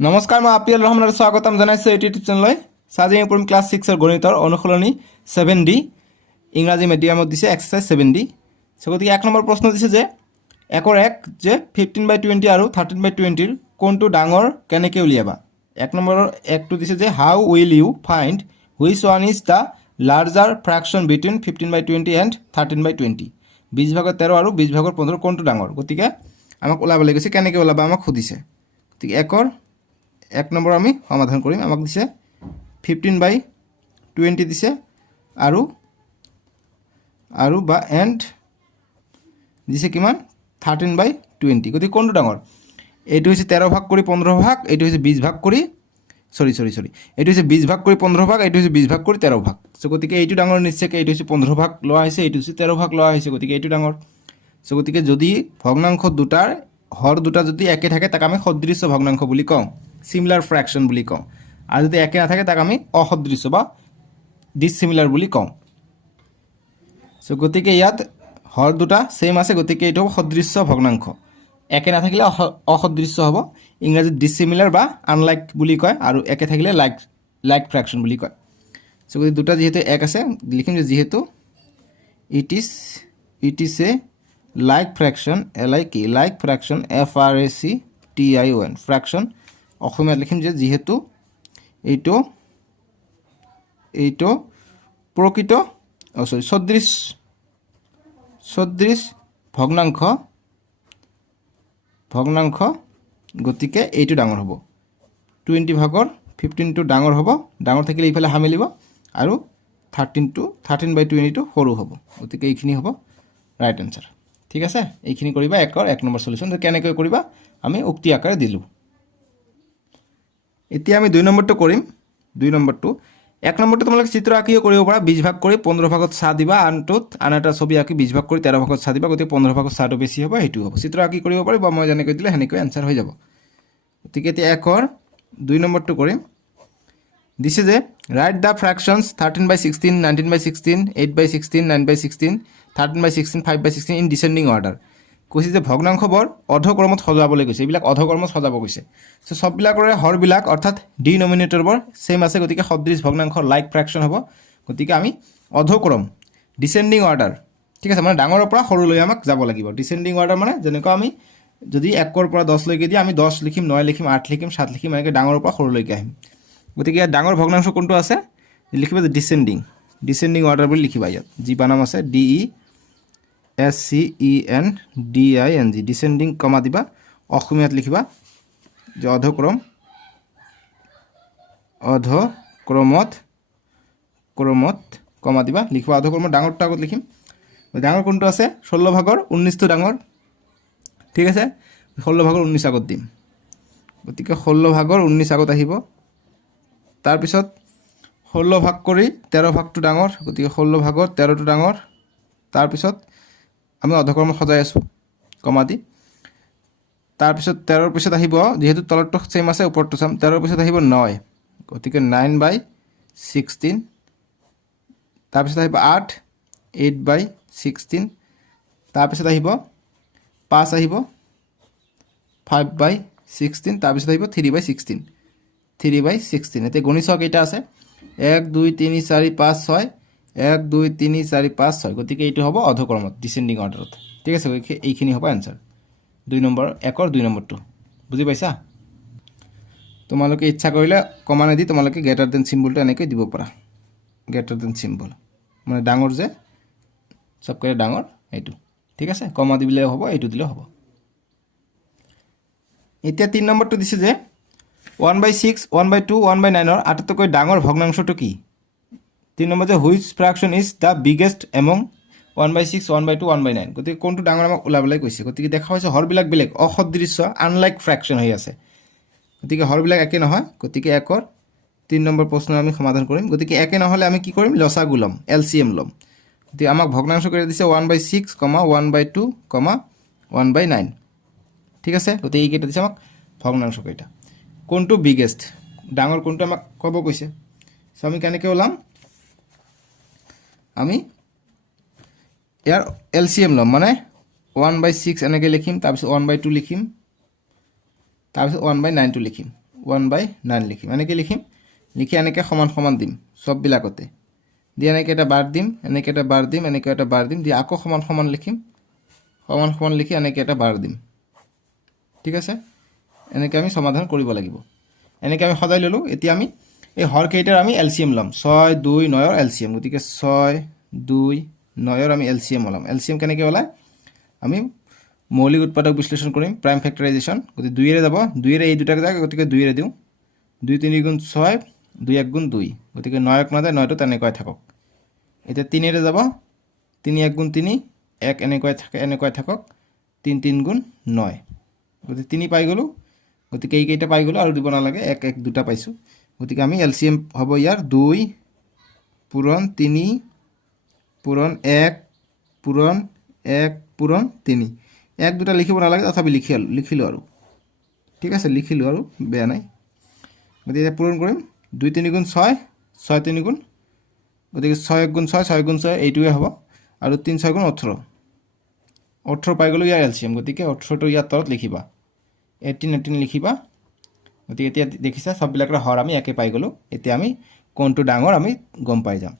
নমস্কাৰ, মই আপিয়াল ৰহমানৰ স্বাগতম জনাইছোঁ এইটো ইউটিউব চেনেললৈ। আজি আমি পঢ়িম ক্লাছ 6ৰ গণিতৰ অনুশীলনী 7D, ইংৰাজী মিডিয়ামত দিছে এক্সাৰচাইজ 7D। গতিকে 1 নম্বৰ প্ৰশ্ন দিছে যে 1 যে 15/20 আৰু 13/20 কোনটো ডাঙৰ কেনেকৈ উলিয়াবা। 1 নম্বৰৰ 1টো দিছে যে how will you find which one is the larger fraction between 15/20 and 13/20। 20/13 আৰু 20/15 কোনটো ডাঙৰ। গতিকে আমাক ওলাবলৈ কৈছে, কেনেকৈ ওলাবা আমাক সুধিছে। গতিকে 1 নম্বৰ আমি সমাধান কৰিম। আমাক দিছে 15/20 দিছে আৰু বা এণ্ড দিছে কিমান 13/20। গতিকে কোনটো ডাঙৰ। এইটো হৈছে 13 ভাগ কৰি 15 ভাগ, এইটো হৈছে 20 ভাগ কৰি সৰি এইটো হৈছে 20 ভাগ কৰি 15 ভাগ, এইটো হৈছে 20 ভাগ কৰি 13 ভাগ। গতিকে এইটো ডাঙৰ নিশ্চয়কৈ। এইটো হৈছে 15 ভাগ লোৱা হৈছে, এইটো হৈছে 13 ভাগ লোৱা হৈছে, গতিকে এইটো ডাঙৰ। গতিকে যদি ভগ্নাংশ দুটাৰ হৰ দুটা যদি একে থাকে তাক আমি সদৃশ্য ভগ্নাংশ বুলি কওঁ, সিমিলাৰ ফ্ৰেকশ্যন বুলি কওঁ। আৰু যদি একে নাথাকে তাক আমি অসদৃশ্য বা ডিছিমিলাৰ বুলি কওঁ। গতিকে ইয়াত হৰ দুটা সেম আছে, গতিকে এইটো হ'ব সদৃশ্য ভগ্নাংশ। একে নাথাকিলে অসদৃশ্য হ'ব, ইংৰাজীত ডিছিমিলাৰ বা আনলাইক বুলি কয়, আৰু একে থাকিলে লাইক ফ্ৰেকশ্যন বুলি কয়। গতিকে দুটা যিহেতু এক আছে, লিখিম যে যিহেতু it is a like fraction, like fraction FRACTION fraction. অসমীয়াত লিখিম যে যিহেতু এইটো প্ৰকৃত সদৃশ ভগ্নাংশ, গতিকে এইটো ডাঙৰ হ'ব। 20 ভাগৰ 15টো ডাঙৰ হ'ব, ডাঙৰ থাকিলে ইফালে হামিলিব, আৰু 13/20টো সৰু হ'ব। গতিকে এইখিনি হ'ব ৰাইট এনচাৰ। ঠিক আছে, এইখিনি কৰিবা 1 নম্বৰ সলিউশ্যন। কেনেকৈ কৰিবা আমি উক্তি আকাৰে দিলোঁ। এতিয়া আমি 2 নম্বৰটো কৰিম। 2 নম্বৰটো 1 নম্বৰটো তোমালোকে চিত্ৰ আঁকিও কৰিব পাৰা। 20 ভাগ কৰি 15 ভাগত চাহ দিবা, আনটোত আন এটা ছবি আঁকি 20 ভাগ কৰি 13 ভাগত চাহ দিবা। গতিকে 15 ভাগত চাহটো বেছি হ'ব, সেইটো হ'ব। চিত্ৰ আঁকি কৰিব পাৰি বা মই যেনেকৈ দিলে সেনেকৈ এনচাৰ হৈ যাব। গতিকে এতিয়া 2 নম্বৰটো কৰিম। দিছে যে right the fractions 13/16, 19/16, 8/16, 9/16, 13/16, 5/16 in descending order. কৈছে যে ভগ্নাংশবোৰ অধক্ৰমত সজাবলৈ কৈছে। এইবিলাক অধক্ৰমত সজাব কৈছে। সববিলাকৰে হৰবিলাক অৰ্থাৎ ডিনমিনেটৰবোৰ সেম আছে, গতিকে সদৃশ ভগ্নাংশ লাইক ফ্ৰেকশ্যন হ'ব। গতিকে আমি অধক্ৰম ডিচেণ্ডিং অৰ্ডাৰ, ঠিক আছে, মানে ডাঙৰৰ পৰা সৰুলৈ আমাক যাব লাগিব। ডিচেণ্ডিং অৰ্ডাৰ মানে যেনেকুৱা আমি যদি 1ৰ পৰা 10লৈকে দিয়ে আমি 10 লিখিম, 9 লিখিম, 8 লিখিম, 7 লিখিম, এনেকৈ ডাঙৰৰ পৰা সৰুলৈকে আহিম। গতিকে ইয়াত ডাঙৰ ভগ্নাংশ কোনটো আছে লিখিবা যে ডিচেণ্ডিং অৰ্ডাৰ বুলি লিখিবা। ইয়াত যি বানাম আছে DESCENDING, ডিচেণ্ডিং কমা দিবা। অসমীয়াত লিখিবা যে অধক্ৰমত কমা দিবা, লিখিবা অধক্ৰমত। ডাঙৰটো আগত লিখিম। ডাঙৰ কোনটো আছে 16 ভাগৰ 19টো ডাঙৰ, ঠিক আছে। 16 ভাগৰ 19 আগত দিম, গতিকে 16 ভাগৰ 19 আগত আহিব। তাৰপিছত 16 ভাগ কৰি 13 ভাগটো ডাঙৰ, গতিকে 16 ভাগৰ 13টো ডাঙৰ। তাৰপিছত আমি অধক্ৰমত সজাই আছোঁ কমা দি। তাৰপিছত 13ৰ পিছত আহিব, যিহেতু তলৰটো ছেম আছে ওপৰটো চাম, 13ৰ পিছত আহিব 9, গতিকে 9/16। তাৰপিছত আহিব 8/16। তাৰপিছত আহিব 5, আহিব 5/16। তাৰপিছত আহিব 3/16। এতিয়া গণিত কেইটা আছে 1 2 3 4 5 6, 1 2 3 4 5 6। গতিকে এইটো হ'ব অধক্ৰমত ডিচেণ্ডিং অৰ্ডাৰত। ঠিক আছে, এইখিনি হ'ব এনচাৰ 2 নম্বৰ 2 নম্বৰটো। বুজি পাইছা। তোমালোকে ইচ্ছা কৰিলে কমা নিদি তোমালোকে গ্ৰেটাৰ দেন চিম্বলটো এনেকৈ দিব পাৰা। গ্ৰেটাৰ দেন চিম্বল মানে ডাঙৰ যে চবকৈ ডাঙৰ এইটো, ঠিক আছে। কমা দিলেও হ'ব, এইটো দিলেও হ'ব। এতিয়া 3 নম্বৰটো দিছে যে 1/6, 1/2, 1/9ৰ আটাইতকৈ ডাঙৰ ভগ্নাংশটো কি। 3 নম্বৰ যে which fraction is the biggest among 1/6, 1/2, 1/9। গতিকে কোনটো ডাঙৰ আমাক ওলাবলৈ কৈছে। গতিকে দেখা হৈছে হৰবিলাক বেলেগ, অসদৃশ্য আনলাইক ফ্ৰেকশ্যন হৈ আছে, গতিকে হৰবিলাক একে নহয়। গতিকে 3 নম্বৰ প্ৰশ্ন আমি সমাধান কৰিম। গতিকে একে নহ'লে আমি কি কৰিম, লসাগু ল'ম, LCM ল'ম। গতিকে আমাক ভগ্নাংশ কৰি দিছে 1/6, 1/2, 1/9, ঠিক আছে। গতিকে এইকেইটা দিছে আমাক ভগ্নাংশ কেইটা। কোনটো বিগেষ্ট ডাঙৰ কোনটো আমাক ক'ব কৈছে। আমি কেনেকৈ ওলাম, আমি ইয়াৰ LCM ল'ম, মানে 1/6 এনেকৈ লিখিম, তাৰপিছত 1/2 লিখিম, তাৰপিছত 1/9টো লিখিম। 1/9 লিখিম এনেকৈ লিখিম লিখি এনেকৈ সমান সমান দিম সববিলাকতে দি এনেকৈ এটা বাৰ দিম এনেকৈ এটা বাৰ দিম এনেকৈ এটা বাৰ দিম দি আকৌ সমান সমান লিখিম সমান সমান লিখি এনেকৈ এটা বাৰ দিম ঠিক আছে এনেকৈ আমি সমাধান কৰিব লাগিব এনেকৈ আমি সজাই ল'লোঁ এতিয়া আমি এই হৰকেইটাৰ আমি এলচিএম ল'ম 6 2 9ৰ এলচিএম গতিকে 6 2 9ৰ আমি এলচিএম ওলাম এলচিএম কেনেকৈ ওলায় আমি মৌলিক উৎপাদক বিশ্লেষণ কৰিম প্ৰাইম ফেক্টৰাইজেশ্যন গতিকে 2 ৰে যাব 2 ৰে এই দুটাক যায় গতিকে 2 ৰে দিওঁ 2 3 গুণ 6 2 1 গুণ 2 গতিকে 9ক নাযায় 9টো তেনেকৈ থাকক এতিয়া 3 ৰে যাব 3 1 গুণ 3 1 এনেকৈ থাকক 3 3 গুণ 9 গতিকে 3 পাই গ'লোঁ গতিকে এইকেইটা পাই গ'লোঁ আৰু দিব নালাগে 1 1 দুটা পাইছোঁ গতিকে আমি এলচিএম হ'ব ইয়াৰ 2 পূৰণ 3 পূৰণ 1 পূৰণ 1 পূৰণ 3 1 দুটা লিখিব নালাগে তথাপি লিখিলোঁ আৰু ঠিক আছে লিখিলোঁ আৰু বেয়া নাই গতিকে পূৰণ কৰিম 2 3 গুণ 6 6 3 গুণ গতিকে 6 1 গুণ 6 6 গুণ 6 এইটোৱে হ'ব আৰু 3 6 গুণ 18 18 পাই গ'লোঁ ইয়াৰ এলচিএম গতিকে 18টো ইয়াৰ তলত লিখিবা 18 18 লিখিবা গতিকে এতিয়া দেখিছা সববিলাকৰ হৰ আমি একে পাই গ'লোঁ এতিয়া আমি কোনটো ডাঙৰ আমি গম পাই যাম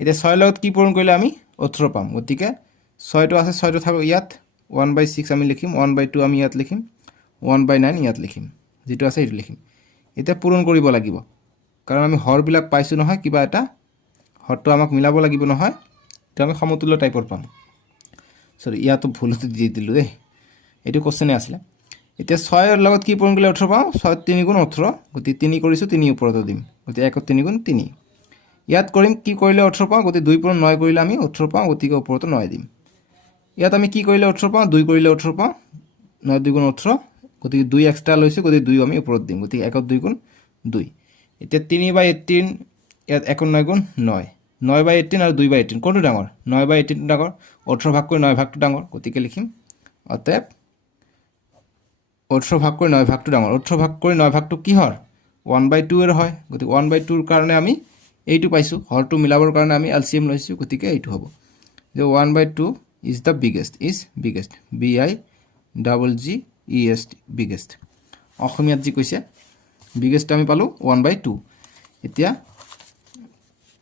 এতিয়া 6 লগত কি পূৰণ কৰিলে আমি 18 পাম গতিকে 6টো আছে 6টো থাকক ইয়াত 1/6 আমি লিখিম 1/2 আমি ইয়াত লিখিম 1/9 ইয়াত লিখিম যেটো আছে এইটো লিখিম এতিয়া পূৰণ কৰিব লাগিব কাৰণ আমি হৰবিলাক পাইছোঁ নহয় কিবা এটা হৰটো আমাক মিলাব লাগিব নহয় এটা আমি সমতুল্য টাইপৰ পাম সৰি ইয়াতো ভুলতে দি দিলোঁ দেই এইটো কোশ্চেনে আছিলে এতিয়া 6ৰ লগত কি পূৰণ কৰিলে 18 পাওঁ 6 3 গুণ 18 গতিকে 3 কৰিছোঁ 3 ওপৰতো দিম গতিকে 1 3 গুণ 3 ইয়াত কৰিম কি কৰিলে 18 পাওঁ গতিকে 2 পূৰণ 9 কৰিলে আমি 18 পাওঁ গতিকে ওপৰতো 9 দিম ইয়াত আমি কি কৰিলে 18 পাওঁ 2 কৰিলে 18 পাওঁ 9 2 গুণ 18 গতিকে 2 এক্সট্ৰা লৈছোঁ গতিকে 2 আমি ওপৰত দিম গতিকে 1 2 গুণ 2 এতিয়া 3/18 ইয়াত 1 9 গুণ 9 9/18 আৰু 2/18 কোনটো ডাঙৰ 9/18 ডাঙৰ 18 ভাগ কৰি 9 ভাগটো ডাঙৰ গতিকে লিখিম অতএব 18 ভাগ কৰি 9 ভাগটো ডাঙৰ 18 ভাগ কৰি 9 ভাগটো কিহৰ 1/2 এৰ হয় গতিকে 1/2 ৰ কাৰণে আমি এইটো পাইছোঁ হৰটো মিলাবৰ কাৰণে আমি এলচিএম লৈছোঁ গতিকে এইটো হ'ব যে 1/2 is the biggest BIGGEST biggest অসমীয়াত যি কৈছে বিগেষ্ট আমি পালোঁ 1/2 এতিয়া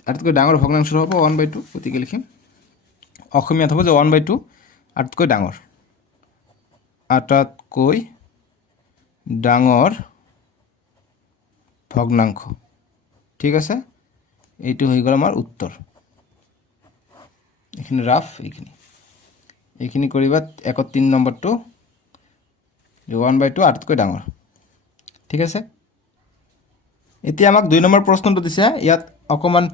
আটাইতকৈ ডাঙৰ ভগ্নাংশ হ'ব 1/2 গতিকে লিখিম অসমীয়াত হ'ব যে 1/2 আটাইতকৈ ডাঙৰ ডাঙৰ ভগ্নাংশ ঠিক আছে এইটো হৈ গ'ল আমাৰ উত্তৰ এইখিনি ৰাফ এইখিনি কৰিবা 3 নম্বৰটো 1/2 আটাইতকৈ ডাঙৰ ঠিক আছে এতিয়া আমাক 2 নম্বৰ প্ৰশ্নটো দিছে ইয়াত অকমান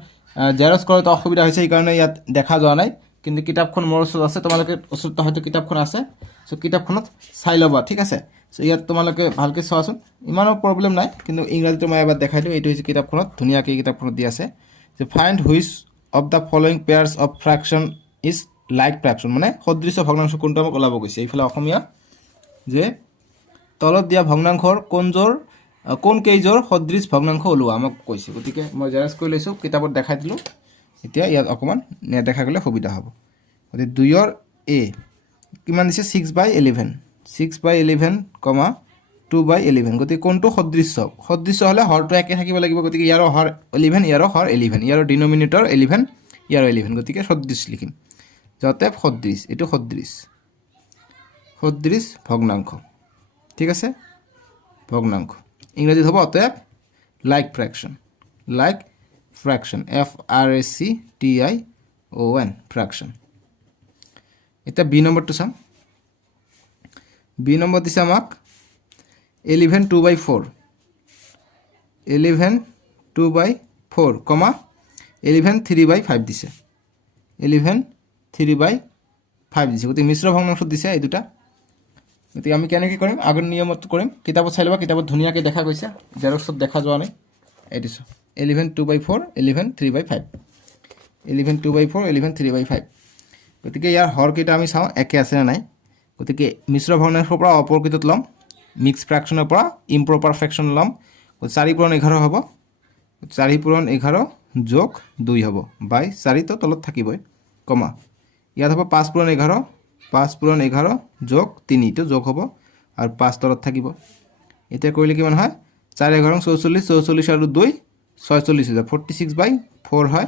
জেৰক্স কৰোঁতে অসুবিধা হৈছে সেইকাৰণে ইয়াত দেখা যোৱা নাই কিন্তু কিতাপখন মোৰ ওচৰত আছে তোমালোকে ওচৰত হয়তো কিতাপখন আছে সো কিতাপখনত চাই ল'বা ঠিক আছে সো ইয়াত তোমালোকে ভালকৈ চোৱাচোন ইমানো প্ৰব্লেম নাই কিন্তু ইংৰাজীটো মই এবাৰ দেখাই দিওঁ এইটো হৈছে কিতাপখনত ধুনীয়াকৈ কিতাপখনত দি আছে যে find which of the following pairs of fraction is like fraction মানে সদৃশ্য ভগ্নাংশ কোনটো আমাক ওলাব গৈছে এইফালে অসমীয়া যে তলত দিয়া ভগ্নাংশৰ কোন কেইজোৰ সদৃশ ভগ্নাংশ ওলোৱা আমাক কৈছে গতিকে মই জেৰক্স কৰি লৈছোঁ কিতাপত দেখাই দিলোঁ এতিয়া ইয়াত অকণমান নেদেখা গ'লে সুবিধা হ'ব গতিকে 2ৰ এ কিমান দিছে 6/11 6/11, 2/11 গতিকে কোনটো সদৃশ্য হ'লে হৰটো একে থাকিব লাগিব গতিকে ইয়াৰো হৰ 11 ইয়াৰো হৰ 11 ইয়াৰো ডিনমিনেটৰ 11 ইয়াৰো 11 গতিকে সদৃশ লিখিম যাতে সদৃশ এইটো সদৃশ ভগ্নাংশ ঠিক আছে ভগ্নাংশ ইংৰাজীত হ'ব অতএব লাইক ফ্ৰেকশ্যন FRACTION ফ্ৰেকশ্যন এতিয়া বি নম্বৰটো চাম বি নম্বৰ দিছে আমাক 11 2/4 11 2/4 11 3/5 দিছে 11 3/5 দিছে গতিকে মিশ্ৰ ভগ্নাংশ দিছে এই দুটা গতিকে আমি কেনেকৈ কৰিম আগৰ নিয়মত কৰিম কিতাপত চাই ল'বা কিতাপত ধুনীয়াকৈ দেখা গৈছে জেৰক্সত দেখা যোৱা নাই এইটো 11 2/4 11 3/5 11 2/4 11 3/5 গতিকে ইয়াৰ হৰকেইটা আমি চাওঁ একে আছে নে নাই গতিকে মিশ্ৰ ভগ্নাংশৰ পৰা অপৰকেইটাত ল'ম মিক্স ফ্ৰেকশ্যনৰ পৰা ইম্প্ৰপাৰ ফ্ৰেকশ্যন ল'ম 4 পূৰণ 11 হ'ব 4 পূৰণ 11 যোগ 2 হ'ব বাই 4টো তলত থাকিবই ইয়াত হ'ব 5 পূৰণ 11 5 পূৰণ 11 যোগ 3টো যোগ হ'ব আৰু 5 তলত থাকিব এতিয়া কৰিলে কিমান হয় 4 এঘাৰং 44 44 আৰু 2 46 হৈ যায় 46/4 হয়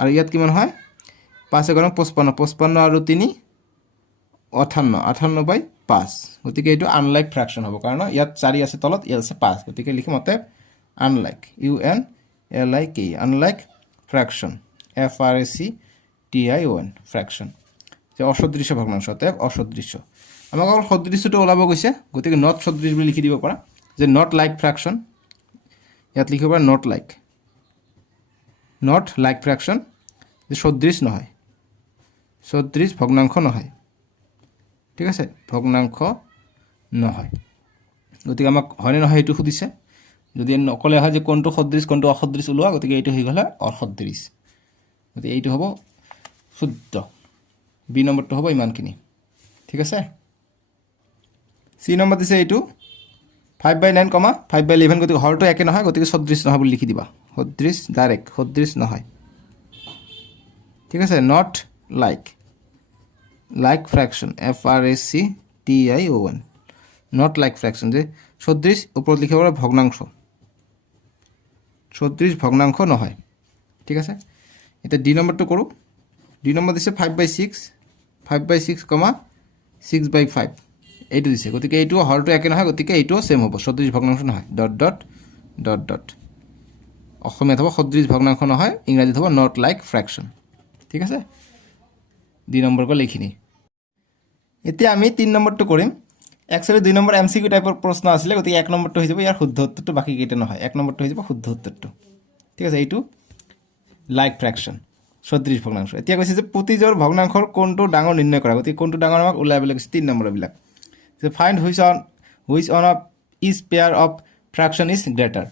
আৰু ইয়াত কিমান হয় 5 এঘাৰং 55 55 আৰু 3 58 58/5 গতিকে এইটো আনলাইক ফ্ৰেকশন হ'ব কাৰণ ইয়াত 4 আছে তলত ইয়াত আছে 5 গতিকে লিখিম অতএব আনলাইক UNLIK আনলাইক ফ্ৰেকশন FRACTION ফ্ৰেকশন যে অসদৃশ্য ভগ্নাংশ অতএব অসদৃশ্য আমাক অকল সদৃশ্যটো ওলাব গৈছে গতিকে নট সদৃশ বুলি লিখি দিব পাৰা যে নট লাইক ফ্ৰেকশন ইয়াত লিখিব পাৰা নট লাইক ফ্ৰেকশন যে সদৃশ নহয় সদৃশ ভগ্নাংশ নহয় ঠিক আছে ভগ্নাংশ নহয় গতিকে আমাক হয়নে নহয় এইটো সুধিছে যদি নকলে হয় যে কোনটো সদৃশ কোনটো অসদৃশ ওলোৱা গতিকে এইটো হৈ গ'লে অসদৃশ গতিকে এইটো হ'ব শুদ্ধ বি নম্বৰটো হ'ব ইমানখিনি ঠিক আছে সি নম্বৰ দিছে এইটো 5/9, 5/11 গতিকে হৰটো একে নহয় গতিকে সদৃশ নহয় বুলি লিখি দিবা সদৃশ ডাইৰেক্ট সদৃশ নহয় ঠিক আছে not like fraction FRACTION not like fraction যে সদৃশ ওপৰত লিখিব পাৰা ভগ্নাংশ সদৃশ ভগ্নাংশ নহয় ঠিক আছে এটা ডি নম্বৰটো কৰোঁ ডি নম্বৰ দিছে 5/6 5/6, 6/5 এইটো দিছে গতিকে এইটো হৰটো একে নহয় গতিকে এইটোও সেম হ'ব সদৃশ ভগ্নাংশ নহয় ডট ডট ডট ডট অসমীয়াত হ'ব সদৃশ ভগ্নাংশ নহয় ইংৰাজীত হ'ব নট লাইক ফ্ৰেকশন ঠিক আছে দুই নম্বৰকৈ লিখিনি এতিয়া আমি 3 নম্বৰটো কৰিম একচুৱেলি 2 নম্বৰ MCQ টাইপৰ প্ৰশ্ন আছিলে গতিকে 1 নম্বৰটো হৈ যাব ইয়াৰ শুদ্ধ উত্তৰটো বাকি কেইটা নহয় 1 নম্বৰটো হৈ যাব শুদ্ধ উত্তৰটো ঠিক আছে এইটো লাইক ফ্ৰেকশন সদৃশ ভগ্নাংশ এতিয়া কৈছে যে প্ৰতিজোৰ ভগ্নাংশৰ কোনটো ডাঙৰ নিৰ্ণয় কৰা গতিকে কোনটো ডাঙৰ আমাক উলাইবলৈ কৈছে 3 নম্বৰবিলাক যে find which one of each pair of fraction is greater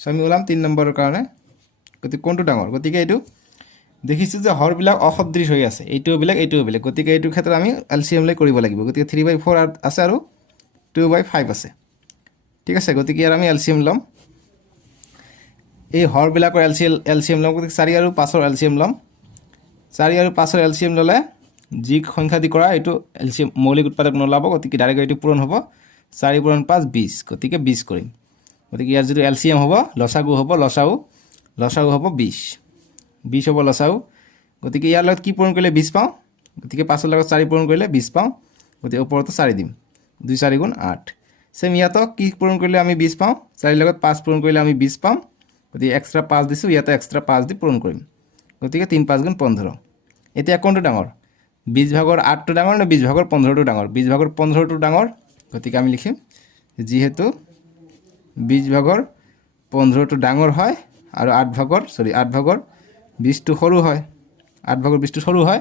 so আমি ওলাম 3 নম্বৰৰ কাৰণে গতিকে কোনটো ডাঙৰ গতিকে এইটো দেখিছো যে হৰবিলাক অসদৃশ হৈ আছে এইটোও বেলেগ গতিকে এইটো ক্ষেত্ৰত আমি এলসিএম লৈ কৰিব লাগিব গতিকে 3/4 আছে আৰু 2/5 আছে ঠিক আছে গতিকে ইয়াৰ আমি এলসিএম লম এই হৰবিলাকৰ এলসিএম লম গতিকে 4 আৰু 5ৰ এলসিএম লম 4 আৰু 5ৰ এলসিএম ললে যি সংখ্যা দি কৰা এইটো এলসিএম মৌলিক উৎপাদক নোলাব গতিকে ডাইৰেক্ট এইটো পূৰণ হ'ব 4 × 5 20 গতিকে 20 কৰিম গতিকে ইয়াৰ যদি এলসিএম হ'ব লসাগু হ'ব লসাগু হ'ব 20 হ'ব লসাগু গতিকে ইয়াৰ লগত কি পূৰণ কৰিলে 20 পাওঁ গতিকে 5ৰ লগত 4 পূৰণ কৰিলে 20 পাওঁ গতিকে ওপৰতো 4 দিম 2 4 × 8 সেম ইয়াতো কি পূৰণ কৰিলে আমি 20 পাওঁ 4 লগত 5 পূৰণ কৰিলে আমি 20 পাম গতিকে এক্সট্ৰা 5 দিছো ইয়াতে এক্সট্ৰা 5 দি পূৰণ কৰিম গতিকে 3 5 × 15 এতিয়া কোনটো ডাঙৰ 20 ভাগৰ 8টো ডাঙৰ নে 20 ভাগৰ 15টো ডাঙৰ 20 ভাগৰ 15টো ডাঙৰ গতিকে আমি লিখিম যেহেতু 20 ভাগৰ 15টো ডাঙৰ হয় আৰু 8 ভাগৰ 20টো সৰু হয় 8 ভাগৰ 20টো সৰু হয়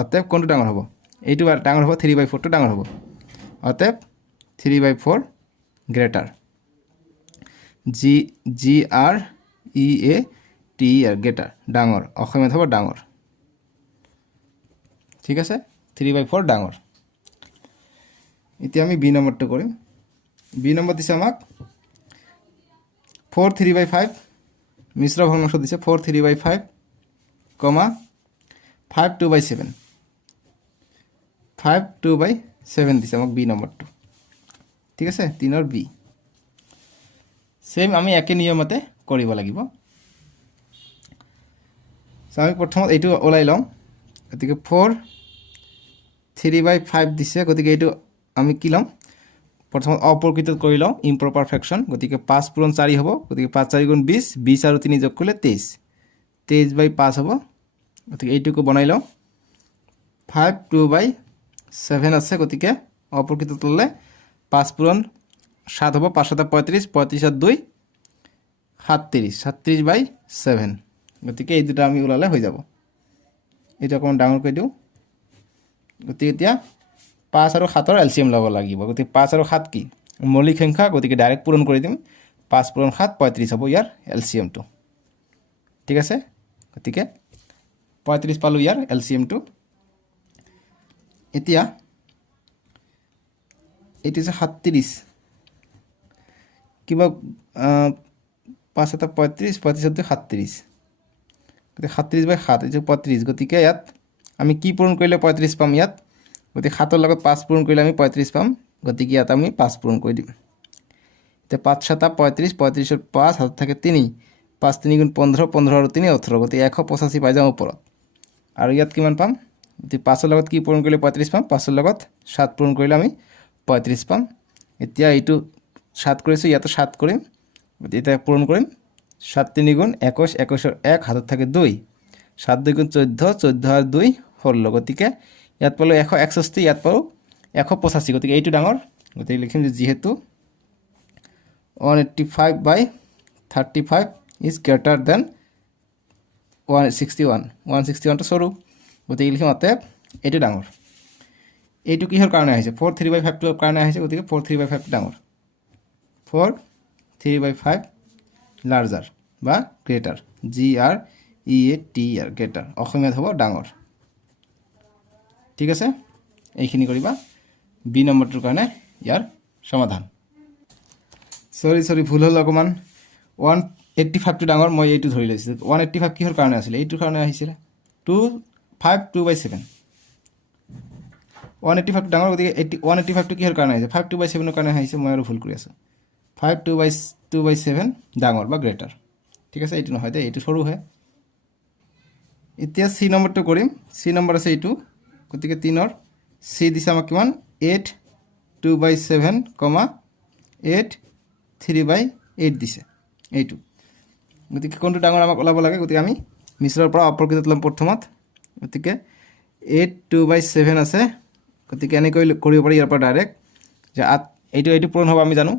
অতএব কোনটো ডাঙৰ হ'ব এইটো ডাঙৰ হ'ব 3/4 টো ডাঙৰ হ'ব অতএব 3/4 গ্ৰেটাৰ GREATER গ্ৰেটাৰ ডাঙৰ অসমীয়াত হ'ব ডাঙৰ ঠিক আছে 3/4 ডাঙৰ এতিয়া আমি বি নম্বৰটো কৰিম বি নম্বৰ দিছে আমাক 4 3/5 মিশ্র ভগ্নাংশ দিছে 4 3/5, 5 2/7 5 2/7 দিছে আমাক বি নম্বৰটো ঠিক আছে 3 বি সেম আমি একে নিয়মতে কৰিব লাগিব আমি প্ৰথমত এইটো ওলাই লম গতিকে 4 3/5 দিছে গতিকে এইটো আমি কি লম প্ৰথমত অপৰকৃত কৰি লওঁ ইম্প্ৰপাৰ ফ্ৰেকশন গতিকে 5 পূৰণ 4 হ'ব গতিকে 5 4 × 20 20 আৰু 3 যোগ কৰিলে 23 23/5 হ'ব গতিকে এইটোকো বনাই লওঁ 5 2/7 আছে গতিকে অপৰকৃত ল'লে 5 পূৰণ 7 হ'ব 5 7 35 35 আর 2 37 37/7 গতিকে এই দুটা আমি ওলালে হৈ যাব এটা অকমান ডাঙৰ কৰি দিওঁ গতিকে এতিয়া 5 আৰু 7 ৰ এলসিএম ল'ব লাগিব গতিকে 5 আৰু 7 কি মৌলিক সংখ্যা গতিকে ডাইৰেক্ট পূৰণ কৰি দিম 5 পূৰণ 7 35 হ'ব ইয়াৰ এলসিএমটো ঠিক আছে গতিকে 35 পালো ইয়াৰ এলসিএমটো এতিয়া এটি আছে 37 কিবা 5 7 35 35 37 গতিকে 37/7 এই 35 গতিকে ইয়াত আমি কি পূৰণ কৰিলে 35 পাম ইয়াত গতিকে 7 ৰ লগত 5 পূৰণ কৰিলে আমি 35 পাম গতিকে ইয়াত আমি 5 পূৰণ কৰি দিম এতিয়া 5 7 35 35 5 হাতত থাকে 3 5 3 গুণ 15 15 আৰু 3 18 গতিকে 185 পাই যাম ওপৰত আৰু ইয়াত কিমান পাম এতিয়া 5 ৰ লগত কি পূৰণ কৰিলে 35 পাম 5 ৰ লগত 7 পূৰণ কৰিলে আমি 35 পাম এতিয়া এইটো 7 কৰিছো ইয়াতো 7 কৰিম এটা পূৰণ কৰিম 7 3 গুণ 21 21 ৰ 1 হাতত থাকে 2 7 2 গুণ 14 14 আৰু 2 16 গতিকে ইয়াত পালো 161 ইয়াত পালো 185 গতিকে এইটো ডাঙৰ গতিকে লিখিম যে যেহেতু 185 by 35 is greater than 161 161 টো সৰু গতিকে লিখিম অতএব এইটো ডাঙৰ এইটো কিহৰ কাৰণে আহিছে 4 3/5 ৰ কাৰণে আহিছে গতিকে 4 3/5 ডাঙৰ 4 3/5 লাৰ্জাৰ বা গ্ৰেটাৰ GREATR গ্ৰেটাৰ অসমীয়াত হ'ব ডাঙৰ ঠিক আছে এইখিনি কৰিবা বি নম্বৰটোৰ কাৰণে ইয়াৰ সমাধান সৰি ভুল হ'ল অকমান 185 টো ডাঙৰ মই এইটো ধৰি লৈছো 185 কিহৰ কাৰণে আছিল এইটোৰ কাৰণে আহিছিল 2/7 185 টো ডাঙৰ গতিকে 185 টো কিহৰ কাৰণে আহিছে 5 2/7 ৰ কাৰণে আহিছে মই আৰু ভুল কৰি আছো 5 2/7 ডাঙৰ বা গ্ৰেটাৰ ঠিক আছে এইটো নহয় দে এইটো সৰু হয় এতিয়া সি নম্বৰটো কৰিম সি নম্বৰ আছে এইটো গতিকে 3 ৰ সি দিছে আমাক কিমান 8 2/7, 8 3/8 দিছে এইটো গতিকে কোনটো ডাঙৰ আমাক ওলাব লাগে গতিকে আমি মিশ্ৰৰ পৰা অপৰকৃতত লম প্ৰথমত গতিকে 8 2/7 আছে গতিকে এনেকৈ কৰিব পাৰি ইয়াৰ পৰা ডাইৰেক্ট যে এইটো পূৰণ হ'ব আমি জানো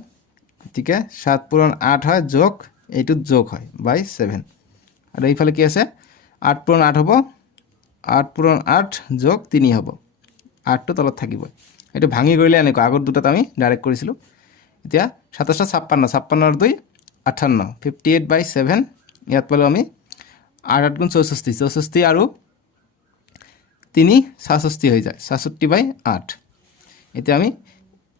গতিকে 7 পূৰণ 8 হয় যোগ এইটো যোগ হয় বাই 7 আৰু এইফালে কি আছে 8 পূৰণ 8 হ'ব 8 পূৰণ 8 যোগ 3 হ'ব 8 টো তলত থাকিব এইটো ভাঙি কৰিলে এনেকৈ আগৰ দুটাত আমি ডাইৰেক্ট কৰিছিলো এতিয়া 27 56 আৰু 2 58 58/7 ইয়াত পালো আমি 8 গুণ 64 64 আৰু 3 66 হৈ যায় 66/8 এতিয়া আমি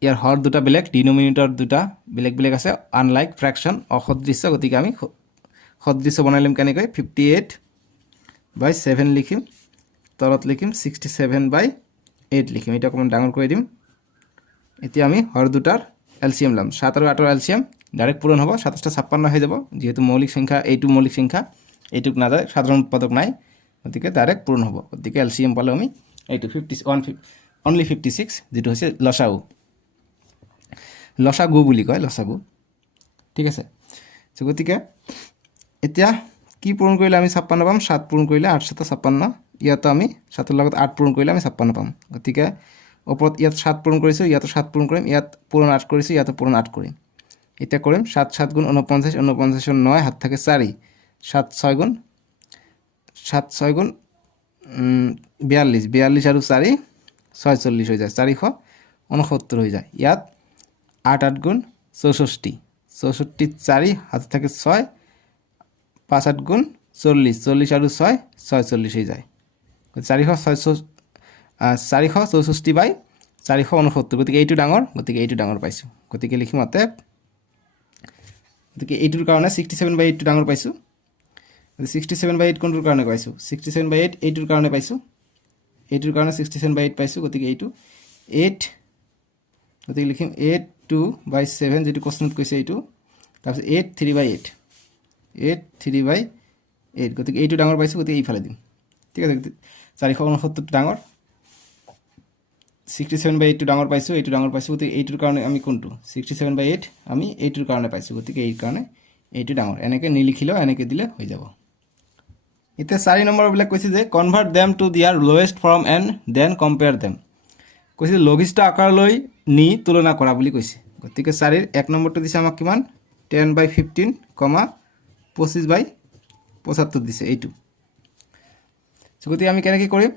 ইয়াৰ হৰ দুটা বেলেগ ডিনোমিনেটৰ দুটা বেলেগ বেলেগ আছে আনলাইক ফ্ৰেকশন অসদৃশ্য গতিকে আমি সদৃশ্য বনাই লম কেনেকৈ 58/7 লিখিম তলত লিখিম 67/8 লিখিম এটা অকমান ডাঙৰ কৰি দিম এতিয়া আমি হৰ দুটাৰ এলসিএম লম 7 আৰু 8 ৰ এলসিএম ডাইৰেক্ট পূৰণ হ'ব 57 হৈ যাব যেহেতু মৌলিক সংখ্যা এইটো মৌলিক সংখ্যা এইটুক না যায় সাধারণ উৎপাদক নাই গতিকে ডাইরেক্ট পূরণ হ'ব গতিকে এলসিএম পালে আমি এইটো 51 অনলি 56 যেটো হৈছে লসাগু বুলি কয় লসাগু ঠিক আছে সো গতিকে এতিয়া কি পূৰণ কৰিলে আমি 56 পাম 7 পূৰণ কৰিলে 8 7 56 ইয়াতো আমি 7 ৰ লগত 8 পূৰণ কৰিলে আমি 56 পাম গতিকে ওপৰত ইয়াত 7 পূৰণ কৰিছো ইয়াতো 7 পূৰণ কৰিম ইয়াত পূৰণ 8 কৰিছো ইয়াতো পূৰণ 8 কৰিম এটা কৰিম 7 7 গুণ 49 49 ৰ 9 হাত থাকে 4 7 6 গুণ 42 42 আৰু 4 46 হৈ যায় 469 হৈ যায় ইয়াত 8 8 গুণ 64 64 4 হাত থাকে 6 5 8 গুণ 40 40 আৰু 6 46 হৈ যায় 464/469 গতিকে এইটো ডাঙৰ গতিকে এইটো ডাঙৰ পাইছো গতিকে লিখিম অতএব গতিকে এইটোৰ কাৰণে 67/8 টো ডাঙৰ পাইছো 67/8 কোনটোৰ কাৰণে পাইছো 67/8 এইটোৰ কাৰণে পাইছো এইটোৰ কাৰণে 67/8 পাইছো গতিকে এইটো 8 গতিকে লিখিম 8 2/7 যেটো কোশ্চেনত কৈছে এইটো তাৰপিছত 8 3/8 8 3/8 গতিকে এইটো ডাঙৰ পাইছো গতিকে এইফালে দিম ঠিক আছে 469 টো ডাঙৰ 67/8 টো ডাঙৰ পাইছো এইটো ডাঙৰ পাইছো গতিকে এইটোৰ কাৰণে আমি কোনটো 67/8 আমি এইটোৰ কাৰণে পাইছো গতিকে এই কাৰণে এইটো ডাঙৰ এনেকৈ নিলিখিলেও এনেকৈ দিলে হৈ যাব এতিয়া 4 নম্বৰ বিলাক কৈছে যে convert them to their lowest form and then compare them কৈছে লঘিষ্ঠ আকাৰলৈ নি তুলনা কৰা বুলি কৈছে গতিকে 4 ৰ 1 নম্বৰটো দিছে আমাক কিমান 10/15, 25/75 দিছে এইটো সো গতিকে আমি কেনেকৈ কৰিম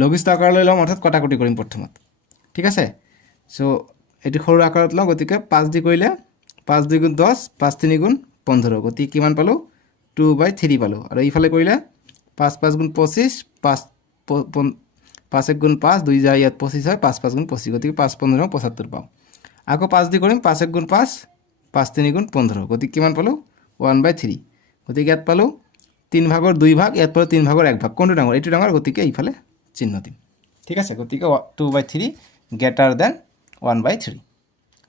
লঘিষ্ঠ আকাৰলৈ লম অৰ্থাৎ কটাকটি কৰিম প্ৰথমত ঠিক আছে সো এটি সৰু আকাৰত লওঁ গতিকে 5 দি কৰিলে 5 2 গুণ 10 5 3 গুণ 15 গতিকে কিমান পালো 2/3 পালো আৰু এইফালে কৰিলে 5 5 গুণ 25 5 5 1 গুণ 5 2 যায় ইয়াত 25 হয় 5 5 গুণ 25 গতিকে 5 15 75 পাও আকৌ 5 দি কৰিম 5 1 গুণ 5 5 3 গুণ 15 গতিকে কিমান পালো 1/3 গতিকে ইয়াত পালো 3 ভাগৰ 2 ভাগ ইয়াত পালো 3 ভাগৰ 1 ভাগ কোনটো ডাঙৰ এইটো ডাঙৰ গতিকে এইফালে চিহ্ন দিম ঠিক আছে গতিকে 2/3 গ্ৰেটাৰ দেন 1/3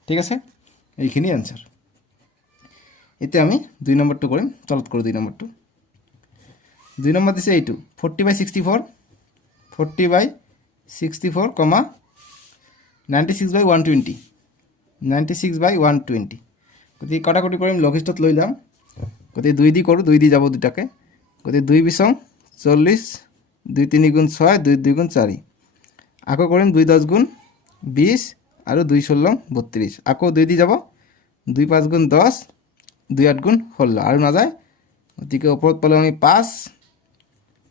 ঠিক আছে এইখিনি আনসাৰ এতিয়া আমি 2 নম্বৰটো কৰিম তলত কৰোঁ 2 নম্বৰটো 2 নম্বৰ দিছে এইটো 40/64 40/64 কমা 96/120 96/120 গতিকে কটাকটি কৰিম লঘিষ্ঠত লৈ যাম গতিকে 2 দি কৰোঁ 2 দি যাব দুটাকে গতিকে 2 বিছং 40 2 3 গুণ 6 2 2 গুণ 4 আকৌ কৰিম 2 10 গুণ 20 আৰু 2 16 32 আকৌ 2 দি যাব 2 5 গুণ 10 2 8 গুণ 16 আৰু নাযায় গতিকে ওপৰত পালোঁ আমি 5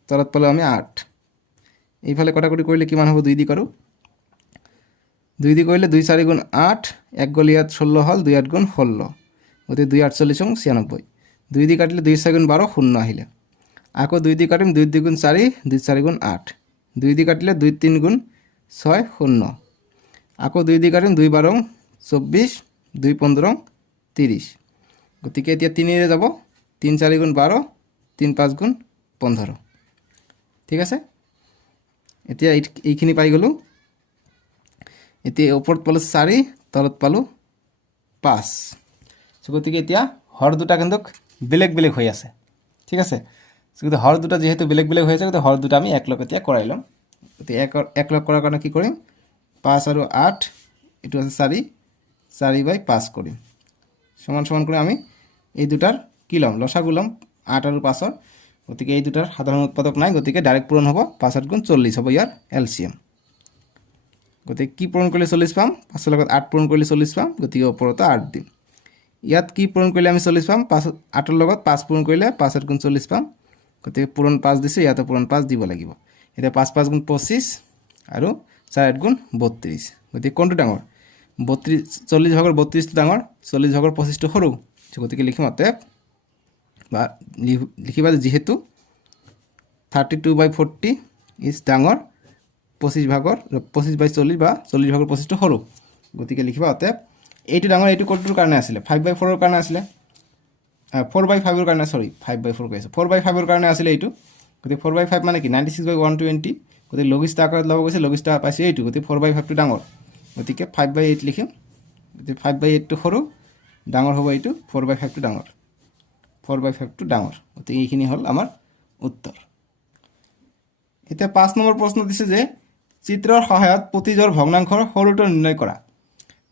তলত পালোঁ আমি 8 এইফালে কটাকটি কৰিলে কিমান হ'ব 2 দি কৰোঁ 2 দি কৰিলে 2 4 গুণ 8 1 গ'ল ইয়াত 16 হ'ল 2 8 গুণ 16 গতিকে 2 48 96 2 দি কাটিলে 2 6 গুণ 12 শূন্য আহিলে আকৌ 2 দি কাটিম 2 2 গুণ 4 2 4 গুণ 8 2 দি কাটিলে 2 3 গুণ 6 শূন্য আকৌ 2 দি কাটিম 2 12 24 2 15 30 গতিকে এতিয়া 3 ৰে যাব 3 4 গুণ 12 3 5 গুণ 15 ঠিক আছে এতিয়া এইখিনি পাই গ'লোঁ এতিয়া ওপৰত পালোঁ 4 তলত পালোঁ 5 গতিকে এতিয়া হৰ দুটা কিন্তু বেলেগ বেলেগ হৈ আছে ঠিক আছে গতিকে হৰ দুটা যেহেতু বেলেগ বেলেগ হৈ আছে গতিকে হৰ দুটা আমি একলগ এতিয়া কৰাই ল'ম গতিকে একলগ কৰাৰ কাৰণে কি কৰিম 5 আৰু 8 এইটো আছে 4/5 কৰিম সমান সমান কৰি আমি এই দুটাৰ কি ল'ম লসাগু ল'ম 8 আৰু 5 গতিকে এই দুটাৰ সাধাৰণ উৎপাদক নাই গতিকে ডাইৰেক্ট পূৰণ হ'ব 5 8 গুণ 40 হ'ব ইয়াৰ এলচিএম গতিকে কি পূৰণ কৰিলে 40 পাম 5 লগত 8 পূৰণ কৰিলে 40 পাম গতিকে ওপৰতে 8 দিম ইয়াত কি পূৰণ কৰিলে আমি 40 পাম 5 8 লগত 5 পূৰণ কৰিলে 5 8 গুণ 40 পাম গতিকে পূৰণ 5 দিছে ইয়াতে পূৰণ 5 দিব লাগিব এতিয়া 5 5 গুণ 25 আৰু 4 8 গুণ 32 গতিকে কোনটো ডাঙৰ 40 ভাগৰ 32টো ডাঙৰ 40 ভাগৰ 25টো সৰু গতিকে লিখিম অতএব বা লিখিবা যেহেতু 32/40 ইজ ডাঙৰ 25 ভাগৰ 25/40 বা 40 ভাগৰ 25টো সৰু গতিকে লিখিবা অতএব এইটো ডাঙৰ এইটো কোনটোৰ কাৰণে আছিলে 5/4 ৰ কাৰণে আছিলে 4/5 ৰ কাৰণে সৰি 5/4 কৈছে 4/5 ৰ কাৰণে আছিলে এইটো গতিকে 4/5 মানে কি 96/120 গতিকে লঘিষ্ঠ আকাৰত ল'ব গৈছে লঘিষ্ঠ পাইছে এইটো গতিকে 4/5 টো ডাঙৰ গতিকে 5/8 লিখিম গতিকে 5/8 টো সৰু ডাঙৰ হ'ব এইটো 4/5 টো ডাঙৰ 4/5 টো ডাঙৰ গতিকে এইখিনি হ'ল আমাৰ উত্তৰ এতিয়া 5 নম্বৰ প্ৰশ্ন দিছে যে চিত্ৰৰ সহায়ত প্ৰতিজোৰ ভগ্নাংশৰ সৰুটো নিৰ্ণয় কৰা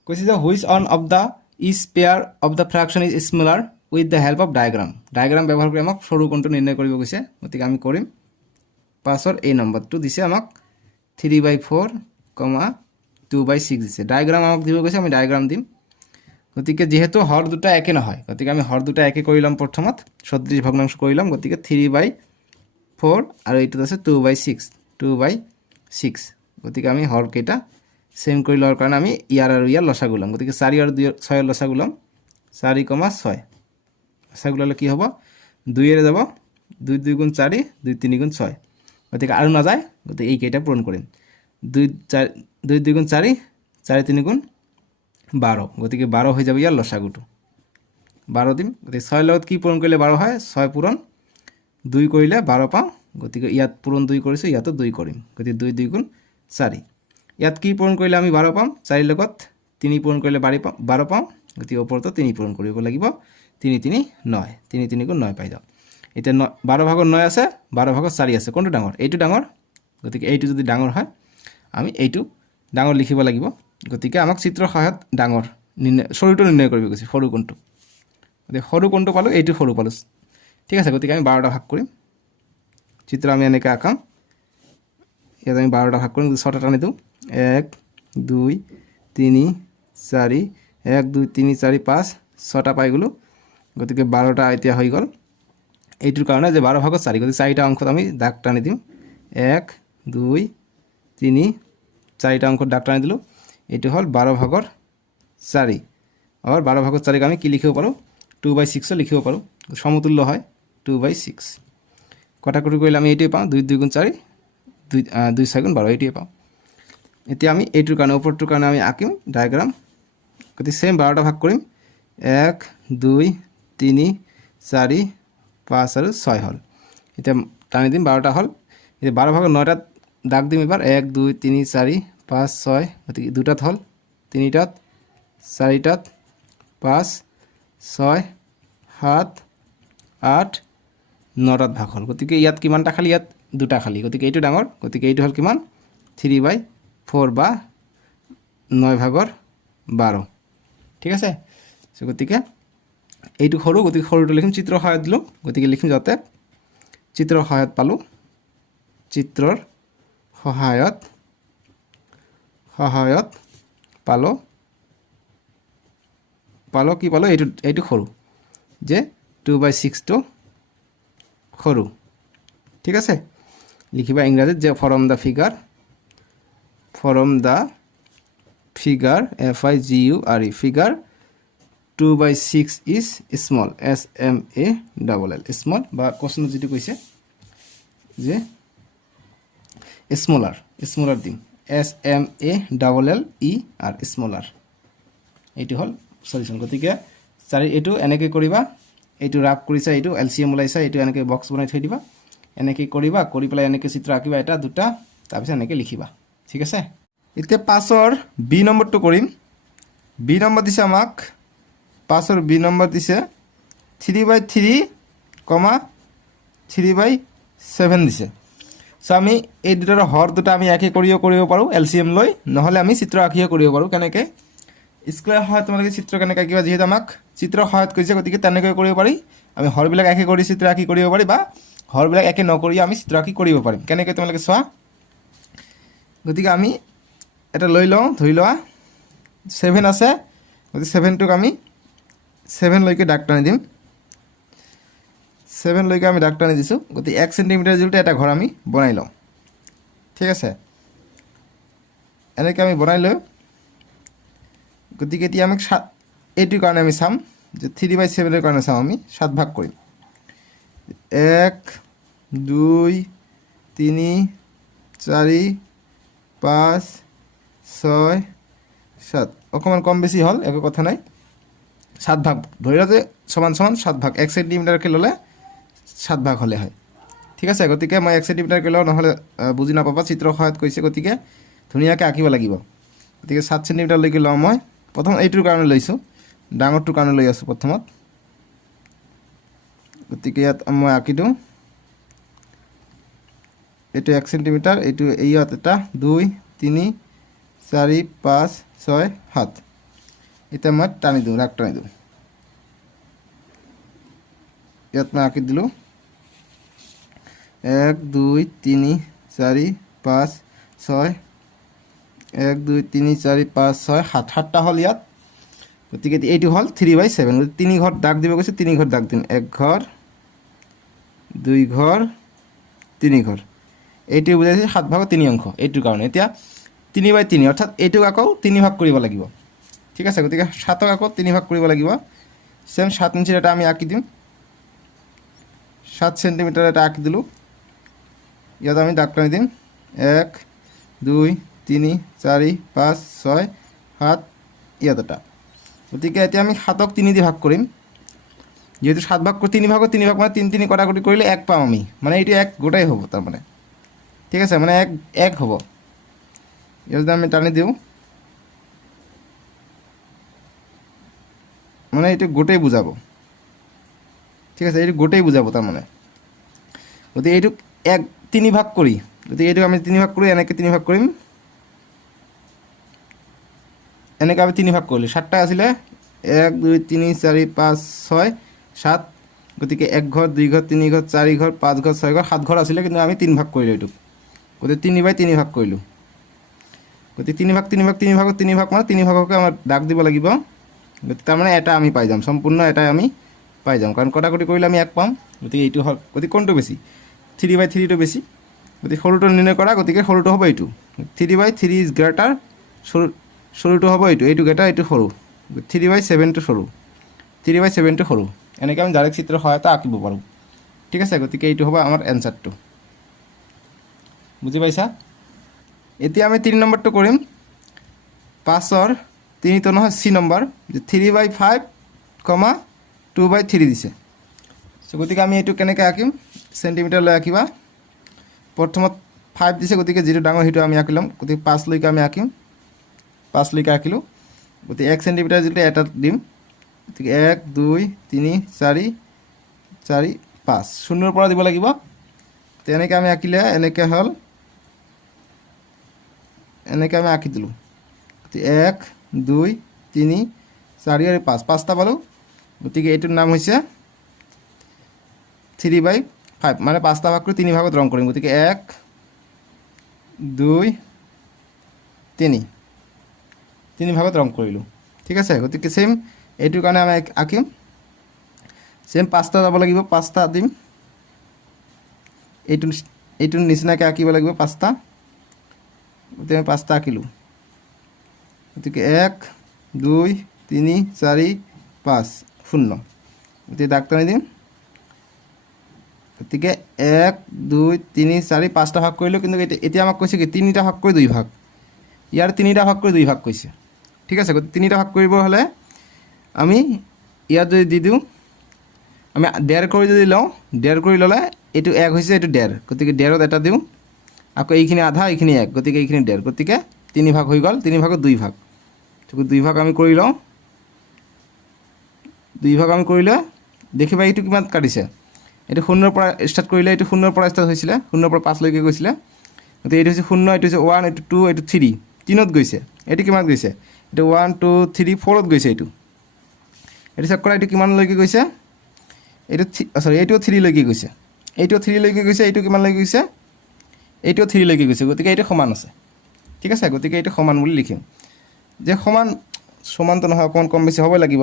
কৈছে যে which one of the is pair of the fraction is smaller with the help of diagram ব্যৱহাৰ কৰি আমাক সৰু কোণটো নিৰ্ণয় কৰিব কৈছে গতিকে আমি কৰিম 5ৰ এই নম্বৰটো দিছে আমাক 3/4, 2/6 দিছে ডায়াগ্ৰাম আমাক দিব কৈছে আমি ডায়াগ্ৰাম দিম গতিকে যেহেতু হৰ দুটা একে নহয় গতিকে আমি হৰ দুটা একে কৰি ল'ম প্ৰথমত সদৃশ ভগ্নাংশ কৰি ল'ম গতিকে 3/4 আৰু এইটো আছে 2/6 গতিকে আমি হৰ কেইটা সেম কৰি লোৱাৰ কাৰণে আমি ইয়াৰ আৰু ইয়াৰ লসাগু ল'ম গতিকে 4 আৰু 6 ৰ লসাগু ল'ম 4,6 লসাগু ল'লে কি হ'ব 2 এৰে যাব 2 2 গুণ 4 2 3 গুণ 6 গতিকে আৰু নাযায় গতিকে এই কেইটা পূৰণ কৰিম 2 2 গুণ 4 4 3 গুণ 12 গতিকে 12 হৈ যাব ইয়াৰ লসাগুটো 12 দিম গতিকে 6 লগত কি পূৰণ কৰিলে 12 হয় 6 পূৰণ 2 কৰিলে 12 পাওঁ গতিকে ইয়াত পূৰণ 2 কৰিছোঁ ইয়াতো 2 কৰিম গতিকে 2 2 গুণ 4 ইয়াত কি পূৰণ কৰিলে আমি 12 পাম 4 লগত 3 পূৰণ কৰিলে 12 পাম গতিকে ওপৰতো 3 পূৰণ কৰিব লাগিব 3 3 9 3 3 গুণ 9 পাই যাওঁ এতিয়া 12 ভাগৰ 9 আছে 12 ভাগৰ 4 আছে কোনটো ডাঙৰ এইটো ডাঙৰ গতিকে এইটো যদি ডাঙৰ হয় আমি এইটো ডাঙৰ লিখিব লাগিব গতিকে আমাক চিত্ৰৰ সহায়ত ডাঙৰ সৰুটো নিৰ্ণয় কৰিব কৈছে সৰু কোণটো গতিকে সৰু কোণটো পালোঁ এইটো সৰু পালোঁ ঠিক আছে গতিকে আমি 12টা ভাগ কৰিম চিত্ৰ আমি এনেকৈ আঁকাম ইয়াত আমি 12টা ভাগ কৰিম 6টা টানি দিওঁ 1 2 3 4 1 2 3 4 5 6টা পাই গ'লোঁ গতিকে 12টা এতিয়া হৈ গ'ল এইটোৰ কাৰণে যে 12 ভাগত 4 গতিকে 4টা অংকত আমি দাগ টানি দিম 1 2 3 4টা অংকত দাগ টানি দিলোঁ এইটো হ'ল 12 ভাগৰ 4 আৰু 12 ভাগত 4ক আমি কি লিখিব পাৰোঁ 2/6 লিখিব পাৰোঁ সমতুল্য হয় 2/6 কটাকটি কৰিলে আমি এইটোৱে পাওঁ 2 2 গুণ 4 2 6 গুণ 12 এইটোৱে পাওঁ এতিয়া আমি এইটোৰ কাৰণে ওপৰটোৰ কাৰণে আমি আঁকিম ডায়াগ্ৰাম গতিকে সেম 12টা ভাগ কৰিম 1 2 3 4 5 আৰু 6 হ'ল এতিয়া টানি দিম 12টা হ'ল এতিয়া 12 ভাগৰ 9টাত দাগ দিম এবাৰ 1 2 3 4 5 6 গতিকে 2টাত হ'ল 3টাত 4টাত 5 6 7 8 9টাত ভাগ হ'ল গতিকে ইয়াত কিমানটা খালি ইয়াত দুটা খালি গতিকে এইটো ডাঙৰ গতিকে এইটো হ'ল কিমান 3/4 বা 9/12 ঠিক আছে সো গতিকে এইটো সৰু গতিকে সৰুটো লিখিম চিত্ৰৰ সহায়ত দিলোঁ গতিকে লিখিম যাতে চিত্ৰৰ সহায়ত পালোঁ চিত্ৰৰ সহায়ত পালো কি পালো এইটো সৰু যে 2/6 টো সৰু ঠিক আছে লিখিবা ইংৰাজীত যে from da figure figure 2/6 is small SMALL small বা কোশ্চেন যেটো কৈছে যে smaller দিম SMALLER smaller এইটো হল সলিউশন গতিকে চাৰি এইটো এনেকৈ কৰিবা এইটো ৰাফ কৰিছা এইটো এলসিএম ওলাইছা এইটো এনেকৈ বক্স বনাই থৈ দিবা এনেকৈ কৰিবা কৰি পেলাই এনেকৈ চিত্ৰ আঁকিবা এটা দুটা তাৰপিছত এনেকৈ লিখিবা ঠিক আছে এতিয়া 5ৰ বি নম্বৰটো কৰিম বি নম্বৰ দিছে আমাক 5ৰ বি নম্বৰ দিছে 3/3, 3/7 দিছে সো আমি এই দুটাৰ হৰ দুটা আমি একে কৰিব পাৰো এলসিএম লৈ নহলে আমি চিত্ৰ আঁকিও কৰিব পাৰো কেনেকৈ স্কুলৰ সহায়ত তোমালোকে চিত্ৰ কেনেকৈ আঁকিবা যেহেতু আমাক চিত্ৰ সহায়ত কৈছে গতিকে তেনেকৈ কৰিব পাৰি আমি হৰবিলাক একে কৰি চিত্ৰ আঁকি কৰিব পাৰি বা হৰবিলাক একে নকৰি আমি চিত্ৰ আঁকি কৰিব পাৰিম কেনেকৈ তোমালোকে চোৱা গতিকে আমি এটা লৈ লওঁ ধৰি লোৱা 7 আছে গতিকে 7টোক আমি 7 লৈকে দাগ টানি দিম 7 লৈকে আমি দাগ টানি দিছোঁ গতিকে 1 সেন্টিমিটাৰ জুলতে এটা ঘৰ আমি বনাই লওঁ ঠিক আছে এনেকৈ আমি বনাই লৈ গতিকে এতিয়া আমি এইটোৰ কাৰণে আমি চাম যে 3/7 এৰ কাৰণে চাম আমি 7 ভাগ কৰিম 1 2 3 4 5 6 7 অকমান কম বেছি হল একো কথা নাই 7 ভাগ ধৰি লওঁতে সমান 7 ভাগ 1 সেন্টিমিটাৰকে ল'লে 7 ভাগ হ'লে হয় ঠিক আছে গতিকে মই 1 সেন্টিমিটাৰকে লওঁ নহলে বুজি নাপাবা চিত্ৰ সহায়ত কৈছে গতিকে ধুনীয়াকৈ আঁকিব লাগিব গতিকে 7 সেন্টিমিটাৰ লৈকে লওঁ মই প্ৰথম এইটোৰ কাৰণে লৈছোঁ ডাঙৰটোৰ কাৰণে লৈ আছোঁ প্ৰথমত গতিকে ইয়াত মই আঁকি দিওঁ এইটো 1 সেন্টিমিটাৰ এইটো ইয়াত এটা 2 3 4 5 6 7 এটা মই টানি দিওঁ ৰাখ টানি দিওঁ ইয়াত মই আঁকি দিলোঁ 1 2 3 4 5 6 1 2 3 4 5 6 7 7টা হল ইয়াত গতিকে এইটো হল 3/7 গতিকে 3 ঘৰ দাগ দিব কৈছে 3 ঘৰ দাগ দিম 1 ঘৰ 2 ঘৰ 3 ঘৰ এইটো বুজাইছে 7 ভাগৰ 3 অংশ এইটোৰ কাৰণে এতিয়া 3/3 অৰ্থাৎ এইটোক আকৌ 3 ভাগ কৰিব লাগিব ঠিক আছে গতিকে 7ক আকৌ 3 ভাগ কৰিব লাগিব সেম 7 ইঞ্চিৰ এটা আমি আঁকি দিম 7 সেন্টিমিটাৰ এটা আঁকি দিলোঁ ইয়াত আমি দাগ টানি দিম 1 2 3 4 5 6 7 ইয়াত এটা গতিকে এতিয়া আমি 7ক 3 দি ভাগ কৰিম যেহেতু 7 ভাগ 3 ভাগৰ 3 ভাগ মানে 3 3 কটাকটি কৰিলে 1 পাম আমি মানে এইটো 1 গোটাই হ'ব তাৰ মানে ঠিক আছে মানে 1 হ'ব ইয়াত আমি টানি দিওঁ মানে এইটো গোটেই বুজাব ঠিক আছে এইটো গোটেই বুজাব তাৰ মানে গতিকে এইটো 3 ভাগ কৰি গতিকে এইটো আমি 3 ভাগ কৰি এনেকৈ 3 ভাগ কৰিম এনেকৈ আমি 3 ভাগ কৰিলোঁ 7টা আছিলে 1 2 3 4 5 6 7 গতিকে 1 ঘৰ 2 ঘৰ 3 ঘৰ 4 ঘৰ 5 ঘৰ 6 ঘৰ 7 ঘৰ আছিলে কিন্তু আমি 3 ভাগ কৰিলোঁ এইটো গতিকে 3/3 ভাগ কৰিলোঁ গতিকে 3 ভাগ 3 ভাগ 3 ভাগৰ 3 ভাগ মানে 3 ভাগকে আমাৰ দাগ দিব লাগিব গতিকে তাৰ মানে এটা আমি পাই যাম সম্পূৰ্ণ এটাই আমি পাই যাম কাৰণ কটাকটি কৰিলে আমি 1 পাম গতিকে এইটো হ'ল গতিকে কোনটো বেছি 3/3টো বেছি গতিকে সৰুটো নিৰ্ণয় কৰা গতিকে সৰুটো হ'ব এইটো 3/3 ইজ গ্ৰেটাৰ সৰুটো হ'ব এইটো গ্ৰেটাৰ এইটো সৰু 3/7টো সৰু 3/7টো সৰু এনেকৈ আমি ডাইৰেক্ট চিত্ৰৰ সহায়তে আঁকিব পাৰোঁ ঠিক আছে গতিকে এইটো হ'ব আমাৰ এনসাৰটো বুজি পাইছা এতিয়া আমি 3 নম্বৰটো কৰিম 5ৰ 3 তো নহয় সি নম্বৰ যে 3/5, 2/3 দিছে সো গতিকে আমি এইটো কেনেকৈ আঁকিম সেন্টিমিটাৰ লৈ আঁকিবা প্ৰথমত 5 দিছে গতিকে যেটো ডাঙৰ হেতু আমি আঁকি ল'ম গতিকে 5 লৈকে আমি আঁকিম 5 লৈকে আঁকিলোঁ গতিকে 1 সেন্টিমিটাৰ যেটা এটা দিম গতিকে 1 2 3 4 4 5 শূন্যৰ পৰা দিব লাগিব তেনেকৈ আমি আঁকিলে এনেকৈ হ'ল এনেকৈ আমি আঁকি দিলোঁ 1 2 3 4 আৰু 5 পাঁচটা পালোঁ গতিকে এইটোৰ নাম হৈছে 3/5 মানে পাঁচটা ভাগ কৰি 3 ভাগত ৰং কৰিম গতিকে 1 2 3 3 ভাগত ৰং কৰিলোঁ ঠিক আছে গতিকে সেম এইটোৰ কাৰণে আমি আঁকিম সেম পাঁচটা যাব লাগিব পাঁচটা দিম এইটোৰ নিচিনাকৈ আঁকিব লাগিব পাঁচটা গতিকে আমি পাঁচটা আঁকিলোঁ গতিকে 1 2 3 4 5 0 গতিকে দাগ টানি দিম গতিকে 1 2 3 4 পাঁচটা ভাগ কৰিলোঁ কিন্তু এতিয়া আমাক কৈছে কি তিনিটা ভাগ কৰি 2 ভাগ ইয়াৰ তিনিটা ভাগ কৰি 2 ভাগ কৈছে ঠিক আছে গতিকে তিনিটা ভাগ কৰিব হ'লে আমি ইয়াত যদি দি দিওঁ আমি 1.5 কৰি যদি লওঁ 1.5 কৰি ল'লে এইটো 1 হৈছে এইটো 1.5 গতিকে 1.5ত এটা দিওঁ আকৌ এইখিনি আধা এইখিনি 1 গতিকে এইখিনি 1.5 গতিকে 3 ভাগ হৈ গ'ল 3 ভাগত 2 ভাগ গতিকে 2 ভাগ আমি কৰি লওঁ 2 ভাগ আমি কৰিলে দেখিবা এইটো কিমান কাটিছে এইটো 0ৰ পৰা ষ্টাৰ্ট কৰিলে এইটো 0ৰ পৰা ষ্টাৰ্ট হৈছিলে 0ৰ পৰা 5 লৈকে গৈছিলে গতিকে এইটো হৈছে 0 এইটো হৈছে 1 এইটো 2 এইটো 3 3ত গৈছে এইটো কিমান গৈছে এইটো 1 2 3 4ত গৈছে এইটো চেক কৰা এইটো কিমানলৈকে গৈছে এইটো সৰি এইটো 3 লৈকে গৈছে এইটো 3 লৈকে গৈছে এইটো কিমানলৈকে গৈছে এইটো 3 লৈকে গৈছে গতিকে এইটো সমান আছে ঠিক আছে গতিকে এইটো সমান বুলি লিখিম যে সমানটো নহয় অকণমান কম বেছি হ'বই লাগিব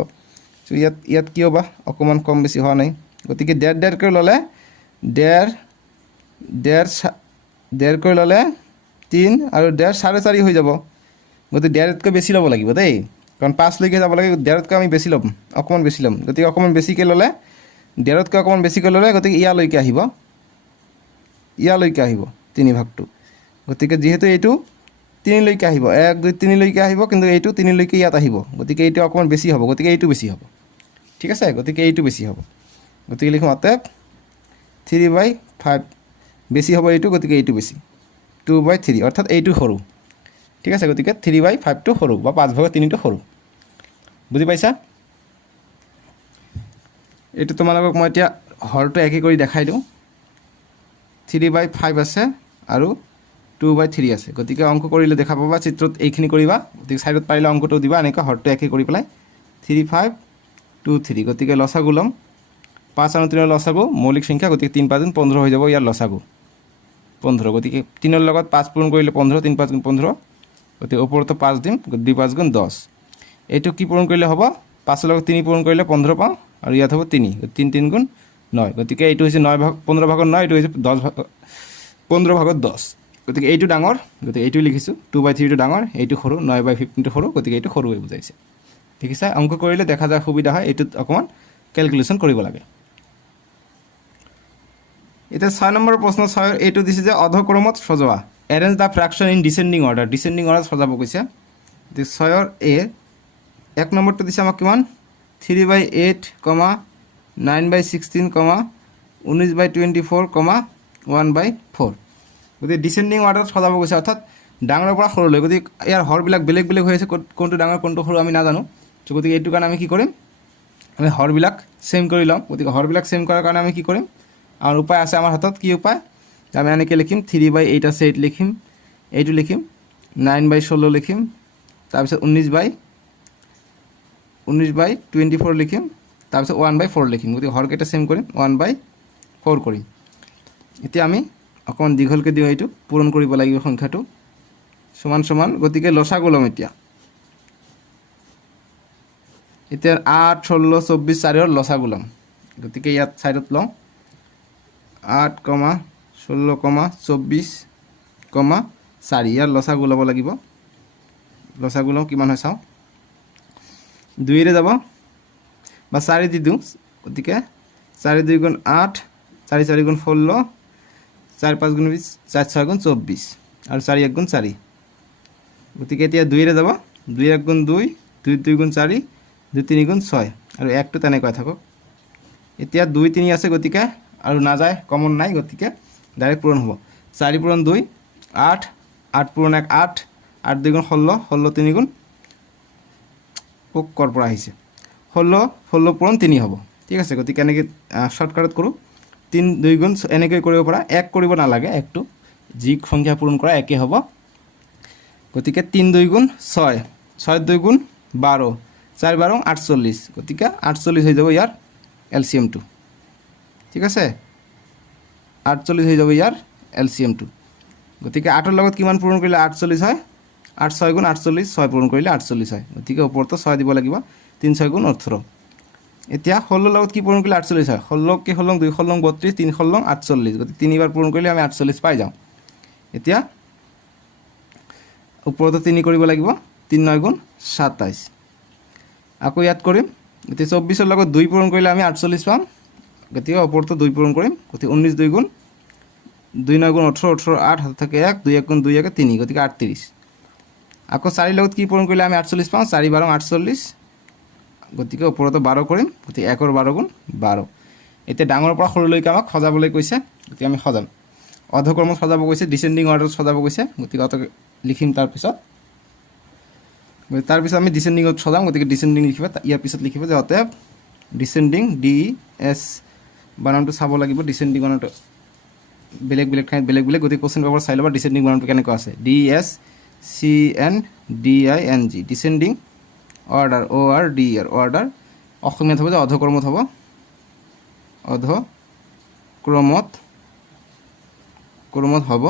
চ' ইয়াত কিয় বা অকণমান কম বেছি হোৱা নাই গতিকে 1.5 কৰি ল'লে 1.5 কৰি ল'লে 3 আৰু 1.5 4.5 হৈ যাব গতিকে 1.5তকৈ বেছি ল'ব লাগিব দেই কাৰণ 5 লৈকে যাব লাগে 1.5তকৈ আমি বেছি ল'ম অকণমান বেছি ল'ম গতিকে অকণমান বেছিকৈ ল'লে 1.5তকৈ অকণমান বেছিকৈ ল'লে গতিকে ইয়ালৈকে আহিব 3 ভাগটো গতিকে যিহেতু এইটো 3 লৈকে আহিব 1 2 3 লৈকে আহিব কিন্তু এইটো 3 লৈকে ইয়াত আহিব গতিকে এইটো অকণমান বেছি হ'ব গতিকে এইটো বেছি হ'ব ঠিক আছে গতিকে এইটো বেছি হ'ব গতিকে লিখোঁ অতএব 3/5 বেছি হ'ব এইটো গতিকে এইটো বেছি 2/3 অৰ্থাৎ এইটো সৰু ঠিক আছে গতিকে 3/5টো সৰু বা 5/3টো সৰু বুজি পাইছা এইটো তোমালোকক মই এতিয়া হৰটো একে কৰি দেখাই দিওঁ 3/5 আছে আৰু 2/3 আছে গতিকে অংক কৰিলে দেখা পাবা চিত্ৰত এইখিনি কৰিবা গতিকে ছাইডত পাৰিলে অংকটো দিবা এনেকৈ হৰটো একে কৰি পেলাই 3 5 2 3 গতিকে লসাগু ল'ম 5 আৰু 3 লসাগু মৌলিক সংখ্যা গতিকে 3 5 15 হৈ যাব ইয়াৰ লসাগু 15 গতিকে 3ৰ লগত 5 পূৰণ কৰিলে 15 3 5 15 গতিকে ওপৰতো 5 দিম 2 5 10 এইটো কি পূৰণ কৰিলে হ'ব 5ৰ লগত 3 পূৰণ কৰিলে 15 পাওঁ আৰু ইয়াত হ'ব 3 3 3 9 গতিকে এইটো হৈছে 9 ভাগ 15 ভাগত 9 এইটো হৈছে 10 ভাগ 15 ভাগত 10 গতিকে এইটো ডাঙৰ গতিকে এইটো লিখিছোঁ 2/3টো ডাঙৰ এইটো সৰু 9/15টো সৰু গতিকে এইটো সৰু হৈ বুজাইছে ঠিক আছে অংক কৰিলে দেখা যায় সুবিধা হয় এইটোত অকণমান কেলকুলেশ্যন কৰিব লাগে এতিয়া 6 নম্বৰ প্ৰশ্ন 6 এইটো দিছে যে অধক্ৰমত সজোৱা arrange the fraction in descending অৰ্ডাৰত সজাব কৈছে গতিকে 6ৰ এ 1 নম্বৰটো দিছে আমাক কিমান 3/8, 9/16, 19/24, 1/4 গতিকে ডিচেণ্ডিং অৰ্ডাৰত সজাব গৈছে অৰ্থাৎ ডাঙৰৰ পৰা সৰুলৈ গতিকে ইয়াৰ হৰবিলাক বেলেগ বেলেগ হৈ আছে কোনটো ডাঙৰ কোনটো সৰু আমি নাজানো চ' গতিকে এইটো কাৰণে আমি কি কৰিম আমি হৰবিলাক ছেম কৰি ল'ম গতিকে হৰবিলাক ছেম কৰাৰ কাৰণে আমি কি কৰিম আমাৰ উপায় আছে আমাৰ হাতত কি উপায় আমি এনেকৈ লিখিম 3/8 আছে এইটো লিখিম এইটো লিখিম 9/16 লিখিম তাৰপিছত 19/24 লিখিম তাৰপিছত 1/4 লিখিম গতিকে হৰকেইটা ছেম কৰিম 1/4 কৰিম এতিয়া আমি অকণমান দীঘলকৈ দিওঁ এইটো পূৰণ কৰিব লাগিব সংখ্যাটো সমান সমান গতিকে লসাগু ল'ম এতিয়া 8 16 24 4ৰ লসাগু ল'ম গতিকে ইয়াত ছাইডত লওঁ 8, 16, 24, 4 ইয়াৰ লসাগু ল'ব লাগিব লসাগু লওঁ কিমান হয় চাওঁ 2ৰে যাব বা 4 দি দিওঁ গতিকে 4 2 গুণ 8 4 4 গুণ 16 4 5 গুণ 20 4 6 গুণ 24 আৰু 4 1 গুণ 4 গতিকে এতিয়া 2ৰে যাব 2 1 গুণ 2 2 2 গুণ 4 2 3 গুণ 6 আৰু 1টো তেনেকৈ থাকক এতিয়া 2 3 আছে গতিকে আৰু নাযায় কমন নাই গতিকে ডাইৰেক্ট পূৰণ হ'ব 4 পূৰণ 2 8 8 পূৰণ 1 8 8 2 গুণ 16 16 3 গুণ পোক কৰ পৰা আহিছে ষোল্ল পূৰণ 3 হ'ব ঠিক আছে গতিকে এনেকৈ শ্বৰ্টকাটত কৰোঁ 3 2 গুণ এনেকৈ কৰিব পৰা 1 কৰিব নালাগে 1টো যি সংখ্যা পূৰণ কৰা একে হ'ব গতিকে 3 2 গুণ 6 6 2 গুণ 12 4 12 48 গতিকে 48 হৈ যাব ইয়াৰ এলচিএমটো ঠিক আছে 48 হৈ যাব ইয়াৰ এলচিএমটো গতিকে 8ৰ লগত কিমান পূৰণ কৰিলে 48 হয় 8 6 গুণ 48 6 পূৰণ কৰিলে 48 হয় গতিকে ওপৰতো 6 দিব লাগিব 3 6 গুণ 18 এতিয়া 16 লগত কি পূৰণ কৰিলে 48 হয় 16 কি 16 2 16 32 3 16 48 গতিকে 3 বাৰ পূৰণ কৰিলে আমি 48 পাই যাওঁ এতিয়া ওপৰতো 3 কৰিব লাগিব 3 9 গুণ 27 আকৌ ইয়াত কৰিম গতিকে 24ৰ লগত 2 পূৰণ কৰিলে আমি 48 পাম গতিকে ওপৰতো 2 পূৰণ কৰিম গতিকে 19 2 গুণ 2 9 গুণ 18 18 8 হাত থাকে 1 2 1 গুণ 2 1 3 গতিকে 38 আকৌ 4 লগত কি পূৰণ কৰিলে আমি 48 পাওঁ 4 12 48 গতিকে ওপৰতো 12 কৰিম গতিকে 1 ৰ 12 গুণ 12 এতিয়া ডাঙৰৰ পৰা সৰুলৈকে আমাক সজাবলৈ কৈছে গতিকে আমি সজাম অধক্ৰমত সজাব কৈছে ডিসেন্ডিং অৰ্ডাৰত সজাব কৈছে গতিকে অত লিখিম তাৰপিছত আমি ডিসেন্ডিংত সজাম গতিকে ডিসেন্ডিং লিখিবা ইয়াৰ পিছত লিখিবা যে অতএব ডিসেন্ডিং ডি এস বানানটো চাব লাগিব ডিসেন্ডিং বানানটো বেলেগ বেলেগ ঠাইত বেলেগ বেলেগ গতিকে কোশ্চেন পেপাৰ চাই ল'বা ডিসেন্ডিং বানানটো কেনেকুৱা আছে D S C N D I N G descending order O' R D R order অসমীয়াত হ'ব যে অধক্ৰমত হ'ব অধক্ৰমত হ'ব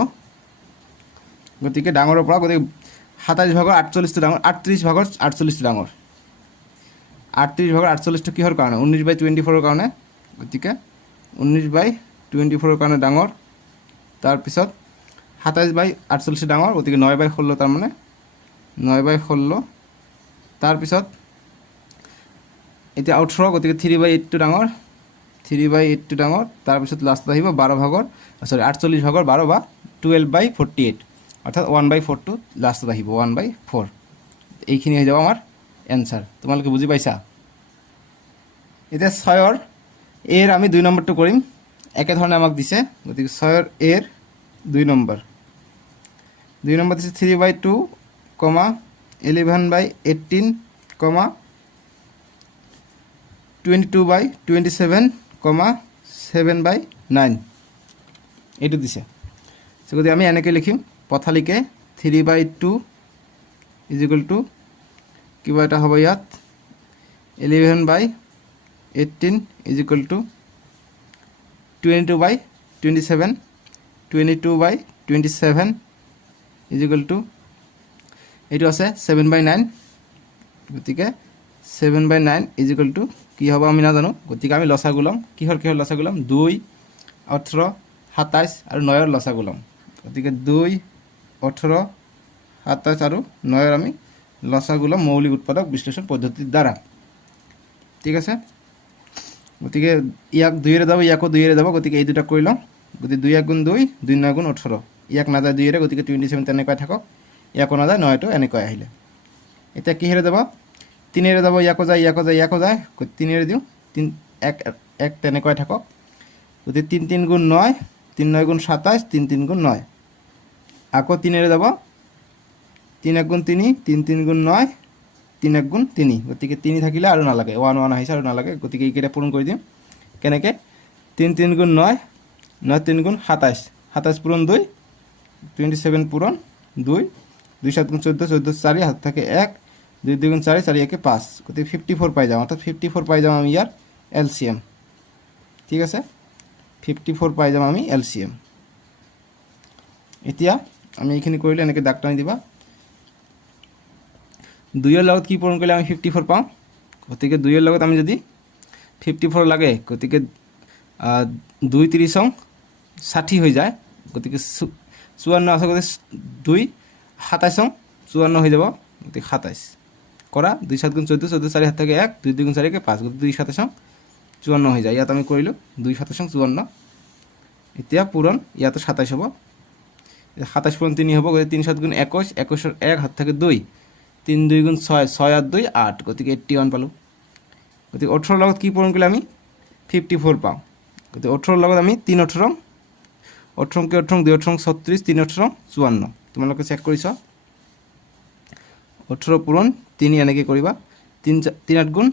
গতিকে ডাঙৰৰ পৰা গতিকে 27 ভাগৰ 48টো ডাঙৰ 38 ভাগৰ 48টো ডাঙৰ 38 ভাগৰ 48টো কিহৰ কাৰণে 19/24ৰ কাৰণে গতিকে 19/24ৰ কাৰণে ডাঙৰ তাৰপিছত 27/48 ডাঙৰ গতিকে 9/16 তাৰমানে 9/16 তাৰপিছত এতিয়া 18 গতিকে 3/8টো ডাঙৰ 3/8টো ডাঙৰ তাৰপিছত লাষ্টত আহিব 12 ভাগৰ 48 ভাগৰ 12 বা 12/48 অৰ্থাৎ 1/4টো লাষ্টত আহিব 1/4 এইখিনি হৈ যাব আমাৰ এনসাৰ তোমালোকে বুজি পাইছা এতিয়া 6ৰ এৰ আমি 2 নম্বৰটো কৰিম একে ধৰণে আমাক দিছে গতিকে 6ৰ এৰ 2 নম্বৰ দিছে 3/2 11/18 22/27 7/9 এইটো দিছে গতিকে আমি এনেকৈ লিখিম পথালিকে 3/2 = কিবা এটা হ'ব ইয়াত 11/18 = 22/27 22/27 = এইটো আছে 7/9 গতিকে 7/9 = কি হ'ব আমি নাজানো গতিকে আমি লসাগু ল'ম কিহৰ লসাগু ল'ম 2 18 27 আৰু 9ৰ লসাগু ল'ম গতিকে 2 18 27 আৰু 9ৰ আমি লসাগু ল'ম মৌলিক উৎপাদক বিশ্লেষণ পদ্ধতিৰ দ্বাৰা ঠিক আছে গতিকে ইয়াক 2 এৰে যাব ইয়াকো 2 এৰে যাব গতিকে এই দুটা কৰি লম গতিকে 2 1 গুণ 2 2 9 গুণ 18 ইয়াক নাযায় 2 এৰে গতিকে 27 তেনেকৈ থাকক ইয়াকো নাযায় 9টো এনেকৈ আহিলে এতিয়া কিহেৰে যাব 3 এৰে যাব ইয়াকো যায় 3 এৰে দিওঁ 3 1 1 তেনেকৈ থাকক গতিকে 3 3 গুণ 9 3 9 গুণ 27 3 3 গুণ 9 আকৌ 3 এৰে যাব 3 1 গুণ 3 3 3 গুণ 9 3 1 গুণ 3 গতিকে 3 থাকিলে আৰু নালাগে 1 1 আহিছে আৰু নালাগে গতিকে এইকেইটা পূৰণ কৰি দিম কেনেকৈ 3 3 গুণ 9 9 3 গুণ 27 27 পূৰণ 2 27 পূৰণ 2 2 7 গুণ 14 14 4 হাত থাকে 1 2 2 গুণ 4 4 1 5 গতিকে 54 পাই যাম অর্থাৎ 54 পাই যাম আমি ইয়াৰ এলসিএম ঠিক আছে 54 পাই যাম আমি এলসিএম এতিয়া আমি এইখিনি কৰিলে এনেকৈ দাগ টানি দিবা 2 এর লগত কি পূরণ করলে আমি 54 পাম গতিকে 2 এর লগত আমি যদি 54 লাগে গতিকে 2 30 60 হয়ে যায় গতিকে 54 আছে গতিকে 2 27 54 হয়ে যাব গতিকে 27 করা 2 7 গুণ 14 14 4 হাত থেকে 1 2 2 গুণ 4 কে 5 গতিকে 2 27 54 হয়ে যায় ইয়াত আমি কৰিলো 2 27 54 এতিয়া পূরণ ইয়াত 27 হ'ব 27 পূরণ 3 হ'ব গতিকে 3 7 গুণ 21 21 এর 1 হাত থেকে 2 3 2 গুণ 6 6 আর 2 8 গতিকে 81 পালো গতিকে 18 লগত কি পূরণ করলে আমি 54 পাম গতিকে 18 লগত আমি 3 18 18 কে 18 2 18 36 3 18 54 তোমালোকে চেক কৰিছ 18 পূৰণ 3 এনেকৈ কৰিবা 3 8 গুণ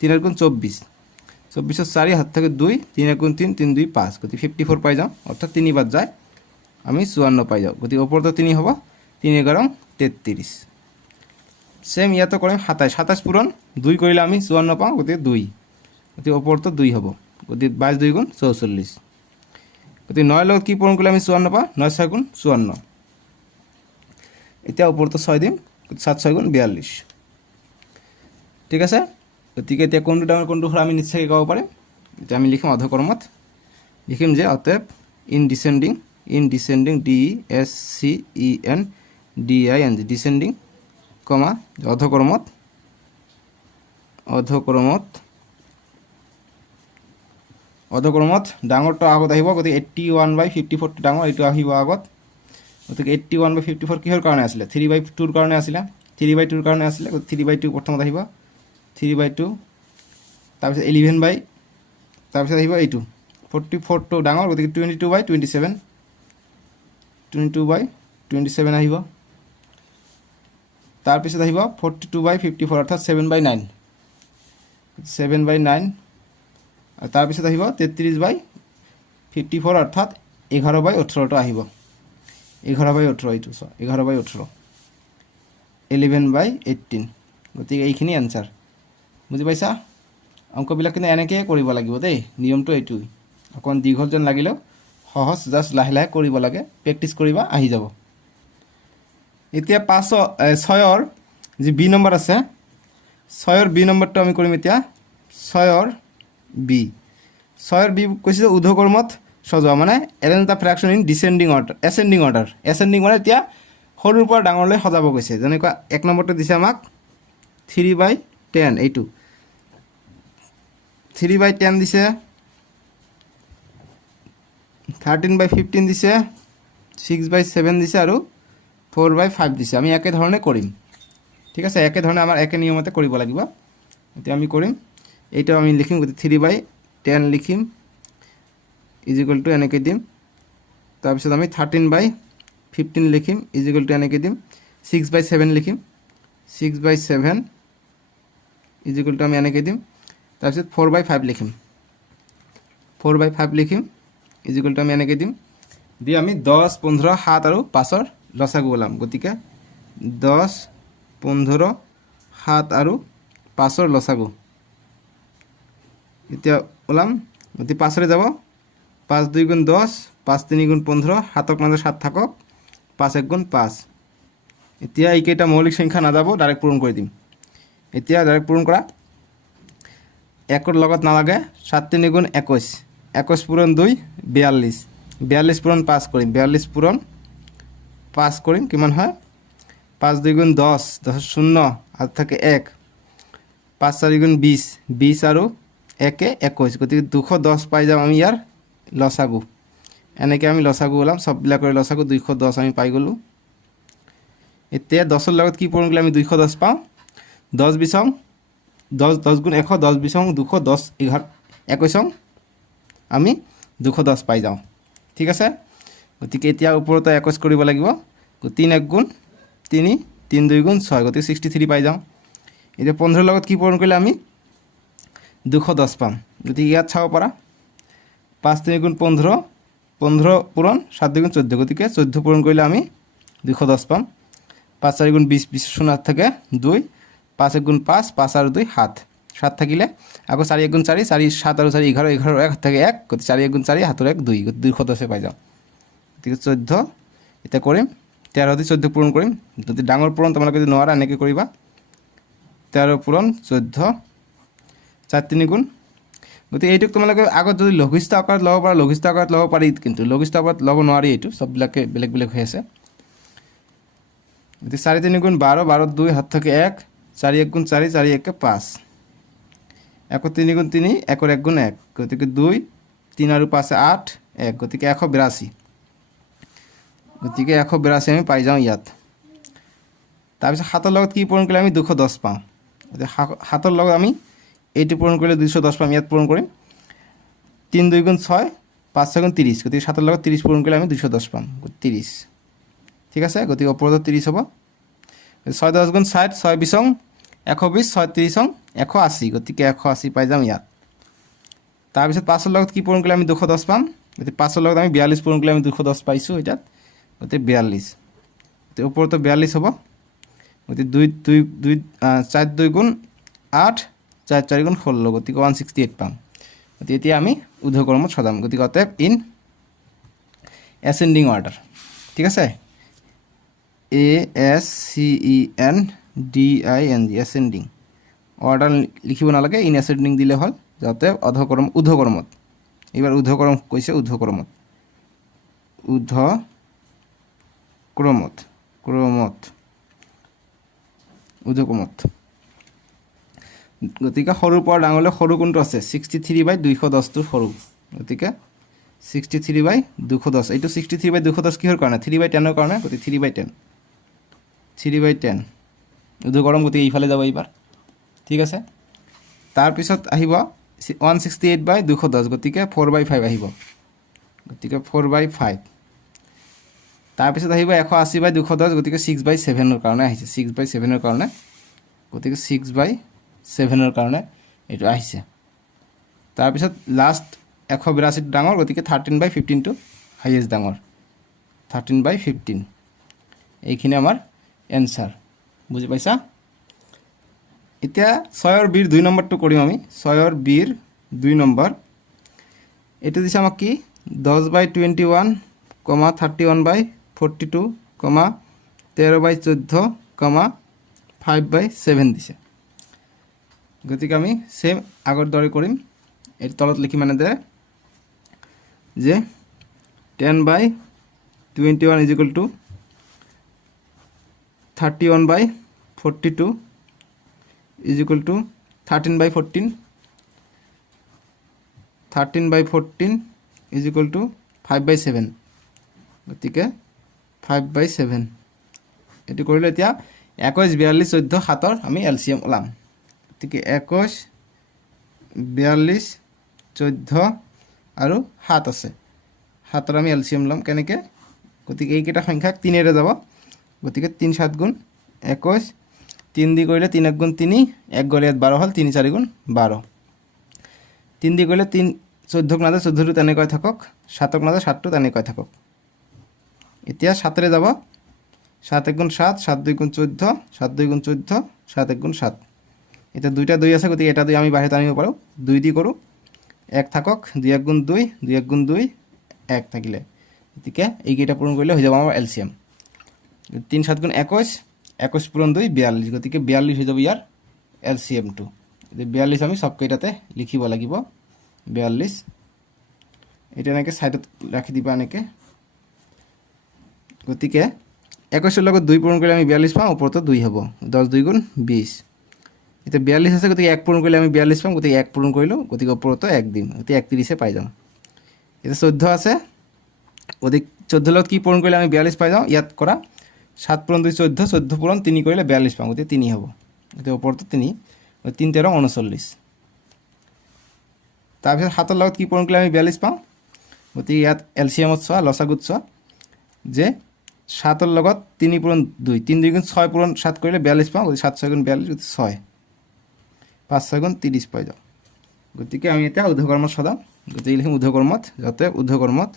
3 আর গুণ 24, 24 4 হাত থেকে 2, 3 আর গুণ 3, 3 2 5, গতি 54 পাই যাওঁ, অর্থাৎ 3 বাদ যায় আমি 54 পাই যাওঁ, গতি ওপৰতো 3 হ'ব, 3 11 33। সেম ইয়াতো কৰিম 27, 27 পূৰণ 2 কৰিলে আমি 54 পাওঁ, গতি 2, গতি ওপৰতো 2 হ'ব, গতি 22 2 গুণ 44, গতি 9 লগত কি পূৰণ কৰিলে আমি 54 পাওঁ, 9 6 গুণ 54, এতিয়া ওপৰতো 6 দিম, 7 6 গুণ 42। ঠিক আছে, গতিকে এতিয়া কোনটো ডাঙৰ কোনটো সৰু আমি নিশ্চয়কৈ ক'ব পাৰিম। এতিয়া আমি লিখিম অধকৰ্মত, লিখিম যে অতএব ইন ডিসেন্ডিং DESCENDING ডিসেন্ডিং কমা অধকৰ্মত ডাঙৰটো আগত আহিব, গতিকে 81/54 ডাঙৰ এইটো আহিব আগত, গতিকে 81/54 কিহৰ কাৰণে আছিলে, 3/2 কাৰণে আছিলে, 3/2 কাৰণে আছিলে, গতিকে 3/2 প্ৰথমত আহিব, 3/2, তাৰপিছত 11 তাৰপিছত আহিব এইটো 44টো ডাঙৰ, গতিকে 22/27, 22/27 আহিব, তাৰপিছত আহিব 42/54 অৰ্থাৎ 7/9, 7/9, আৰু তাৰপিছত আহিব 33/54 অৰ্থাৎ 11/18টো আহিব, 11/18 এইটো 11/18, 11/18, গতিকে এইখিনি এনচাৰ। বুজি পাইছা, অংকবিলাক কিন্তু এনেকৈয়ে কৰিব লাগিব দেই, নিয়মটো এইটোই, অকণ দীঘল যেন লাগিলেও সহজ, জাষ্ট লাহে লাহে কৰিব লাগে, প্ৰেক্টিছ কৰিবা আহি যাব। এতিয়া 6ৰ যি বি নম্বৰ আছে, 6ৰ বি নম্বৰটো আমি কৰিম এতিয়া, 6ৰ বি কৈছে যে ঊৰ্ধ্বক্ৰমত সজোৱা, মানে arrange the fraction in descending order, ascending order, ascending মানে এতিয়া সৰুৰ পৰা ডাঙৰলৈ সজাব কৈছে। যেনেকুৱা 1 নম্বৰটো দিছে আমাক 3/10, এইটো 3/10 দিছে, 13/15 দিছে, 6/7 দিছে আৰু 4/5 দিছে। আমি একেধৰণে কৰিম, ঠিক আছে, একেধৰণে আমাৰ একে নিয়মতে কৰিব লাগিব। এতিয়া আমি কৰিম, এইটো আমি লিখিম, গতিকে 3/10 লিখিম ইজিকুৱেল টু এনেকৈ দিম, তাৰপিছত আমি 13/15 লিখিম ইজিকুৱেল টু এনেকৈ দিম, 6/7 লিখিম, 6/7 ইজিকুৱেল টু আমি এনেকৈ দিম, তাৰপিছত 4/5 লিখিম, 4/5 লিখিম ইজিকুৱেল টু আমি এনেকৈ দিম, দি আমি 10 15 7 আৰু 5ৰ লসাগু ওলাম। গতিকে 10 15 7 আৰু 5ৰ লসাগু এতিয়া ওলাম, গতিকে 5ৰে যাব, 5 2 গুণ 10, 5 3 গুণ 15, 7ক মাজত 7 থাকক, 5 1 গুণ 5। এতিয়া এইকেইটা মৌলিক সংখ্যা নাযাব, ডাইৰেক্ট পূৰণ কৰি দিম। এতিয়া ডাইৰেক্ট পূৰণ কৰা, 1ৰ লগত নালাগে, 7 3 গুণ 21, 21 পূৰণ 2 42, 42 পূৰণ 5 কৰিম, 42 পূৰণ 5 কৰিম, কিমান হয়, 5 2 গুণ 10, 10 0 আৰ থাকে 1, 5 4 গুণ 20, 20 আৰু 1 21, গতিকে 210 পাই যাম আমি ইয়াৰ লসাগু। এনেকৈ আমি লসাগু ওলাম, সববিলাকৰ লসাগু 210 আমি পাই গ'লোঁ। এতিয়া 10ৰ লগত কি পূৰণ কৰিলে আমি 210 পাওঁ, 10 20 10 গুণ 100, 10 20 210, 21 আমি 210 পাই যাওঁ, ঠিক আছে। গতিকে এতিয়া ওপৰতে 21 কৰিব লাগিব, 3 1 গুণ 3, 3 2 গুণ 6, গতিকে 63 পাই যাওঁ। এতিয়া 15ৰ লগত কি পূৰণ কৰিলে আমি 210 পাম, গতিকে ইয়াত চাব পাৰা, 5 3 গুণ 15, 15 পূৰণ 7 2 গুণ 14, গতিকে 14 পূৰণ কৰিলে আমি 210 পাম। 5 4 গুণ 20, 20 শূন্য থাকে 2, 5 1 গুণ 5, 5 আর 2 7, 7 থাকিলে আকৌ 4 1 গুণ 4, 4 7 আৰু 4 11, 11 1 থাকে 1, গতিকে 4 1 গুণ 4 হাতৰ 1 2, গতিকে 210 পাই যাওঁ। গতিকে 14, এতিয়া কৰিম 13 দি 14 পূৰণ কৰিম, যদি ডাঙৰ পূৰণ তোমালোকে যদি নোৱাৰা এনেকৈ কৰিবা, 13 পূৰণ 14, 4 3 গুণ, গতিকে এইটোক তোমালোকে আগত যদি লঘিষ্ঠ আকাৰত ল'ব পাৰা লঘিষ্ঠ আকাৰত ল'ব পাৰি, কিন্তু লঘিষ্ঠ আকাৰত ল'ব নোৱাৰি, এইটো সববিলাকে বেলেগ বেলেগ হৈ আছে। গতিকে 4 3 গুণ 12, 12 2 হাত থাকে 1, 4 1 গুণ 4, 4 1 5, 1 3 গুণ 3, 1 1 গুণ 1, গতিকে 2 3 আৰু 5 8 1, গতিকে 182, গতিকে 182 আমি পাই যাওঁ ইয়াত। তাৰপিছত 7ৰ লগত কি পূৰণ কৰিলে আমি 210 পাওঁ, গতিকে 7ৰ লগত আমি এইটো পূৰণ কৰিলে 210 পাম, ইয়াত পূৰণ কৰিম, 3 2 গুণ 6, 5 6 গুণ 30, গতিকে 7ৰ লগত 30 পূৰণ কৰিলে আমি 210 পাম, 30, ঠিক আছে। গতিকে ওপৰত 30 হ'ব, 6 10 গুণ 60, 6 20 120, 6 30 180 গতিকে 180 পাই যাম ইয়াত তাৰপিছত 5ৰ লগত কি পূৰণ কৰিলে আমি 210 পাম গতিকে 5ৰ লগত আমি 42 পূৰণ কৰিলে আমি 210 পাইছো এটাত গতিকে 42 তে ওপৰতো 42 হ'ব গতিকে 4 2 গুণ 8 4 4 গুণ 16 গতিকে 168 পাম গতিকে এতিয়া আমি ঊৰ্ধ্বক্ৰমত সজাম গতিকে অতএব ইন অ্যাসেন্ডিং অর্ডার ঠিক আছে ASCENDING অ্যাসেন্ডিং অর্ডার লিখিব নালাগে ইন অ্যাসেন্ডিং দিলে হল যাতে অধক্রম ঊৰ্ধ্বক্ৰমত এবাৰ ঊৰ্ধ্বক্ৰম কৈছে ঊৰ্ধ্বক্ৰমত ঊৰ্ধ্বক্ৰমত গতিকে সৰুৰ পৰা ডাঙৰলৈ সৰু কোনটো আছে 63/210 টোৰ সৰু গতিকে 63/210 এইটো 63/210 কিহৰ কাৰণে 3/10 ৰ কাৰণে গতিকে 3/10 ঊৰ্ধ্বক্ৰম গতিকে এইফালে যাব এইবাৰ ঠিক আছে তাৰ পিছত আহিব 168/210 গতিকে 4/5 আহিব গতিকে 4/5 তাৰ পিছত আহিব 180/210 গতিকে 6/7 ৰ কাৰণে আহিছে 6/7 ৰ কাৰণে গতিকে 6/7 ৰ কাৰণে এটো আহিছে তাৰ পিছত লাষ্ট 182 ডাঙৰ গতিকে 13/15 টো হাইয়েস্ট ডাঙৰ 13/15 এইখিনি আমাৰ এনসাৰ বুজি পাইছা এতিয়া 6 ৰ বিৰ 2 নম্বৰটো কৰিম আমি 6 ৰ বিৰ 2 নম্বৰ এটো দিছে আমাক কি 10/21, 31/42, 13/14, 5/7 দিছে গতিকে আমি সেম আগৰ দৰে কৰিম এর তলত লিখি মানে দে যে 10/21 is equal to 31/42 is equal to 13/14 is equal to 5/7 গতিকে 5/7 এটি কৰিলে এতিয়া 21 42 14 7 ৰ আমি এলসিএম ওলাম গতিকে 21 42 14 আৰু 7 আছে 7 ৰ আমি এলসিএম লম কেনেকে গতিকে এইকেইটা সংখ্যা 3 এৰে যাব গতিকে 3 7 গুণ 21 3 দি কৰিলে 3 1 গুণ 3 1 গলে 12 হল 3 4 গুণ 12 3 দি কৰিলে 3 14 নাদে 14 টো তেনেকৈ থাকক 7 নাদে 7 টো তেনেকৈ থাকক এতিয়া 7 ৰে যাব 7 1 গুণ 7 7 2 গুণ 14 7 2 গুণ 14 7 1 গুণ 7 এটা দুইটা 2 আছে গতিকে এটা 2 আমি বাহিৰত আনিব পাৰো 2 দি কৰো 1 থাকক 2 1 গুণ 2 2 1 গুণ 2 1 থাকিলে গতিকে এইকেইটা পূৰণ কৰিলে হৈ যাব আমাৰ এলসিএম 3 7 গুণ 21 21 পূৰণ 2 42 গতিকে 42 হৈ যাব ইয়াৰ এলসিএম টো 42 আমি সবকেইটাতে লিখিব লাগিব 42 এটা নাকি সাইডত ৰাখি দিবা এনেকে গতিকে 21 ৰ লগত 2 পূৰণ কৰিলে আমি 42 পাম ওপৰতো 2 হ'ব 10 2 গুণ 20 এটা 42 আছে গতিকে 1 পূৰণ কৰিলে আমি 42 পাম গতিকে 1 পূৰণ কৰিলো গতিকে ওপৰতো 1 দিম গতিকে 31 এ পাই যাম এটা 14 আছে গতিকে 14 লগত কি পূৰণ কৰিলে আমি 42 পাই যাম ইয়াত কৰা 7 পূৰণ 2 14 14 পূৰণ 3 কৰিলে 42 পাম গতিকে 3 হ'ব গতিকে ওপৰতো 3 3 13 39 তাৰপিছত 7 ৰ লগত কি পূৰণ কৰিলে আমি 42 পাম গতিকে ইয়াত এলসিএমত চোৱা লসাগুত চোৱা যে 7 ৰ লগত 3 পূৰণ 2 3 2 গুণ 6 পূৰণ 7 কৰিলে 42 পাম গতিকে 7 6 গুণ 42 গতিকে 6 5 6 গুণ 30 পাই যাও গতিকে আমি এটা ঊৰ্ধ্বক্ৰমত সদাম গতিকে লিখিম ঊৰ্ধ্বক্ৰমত যাতে ঊৰ্ধ্বক্ৰমত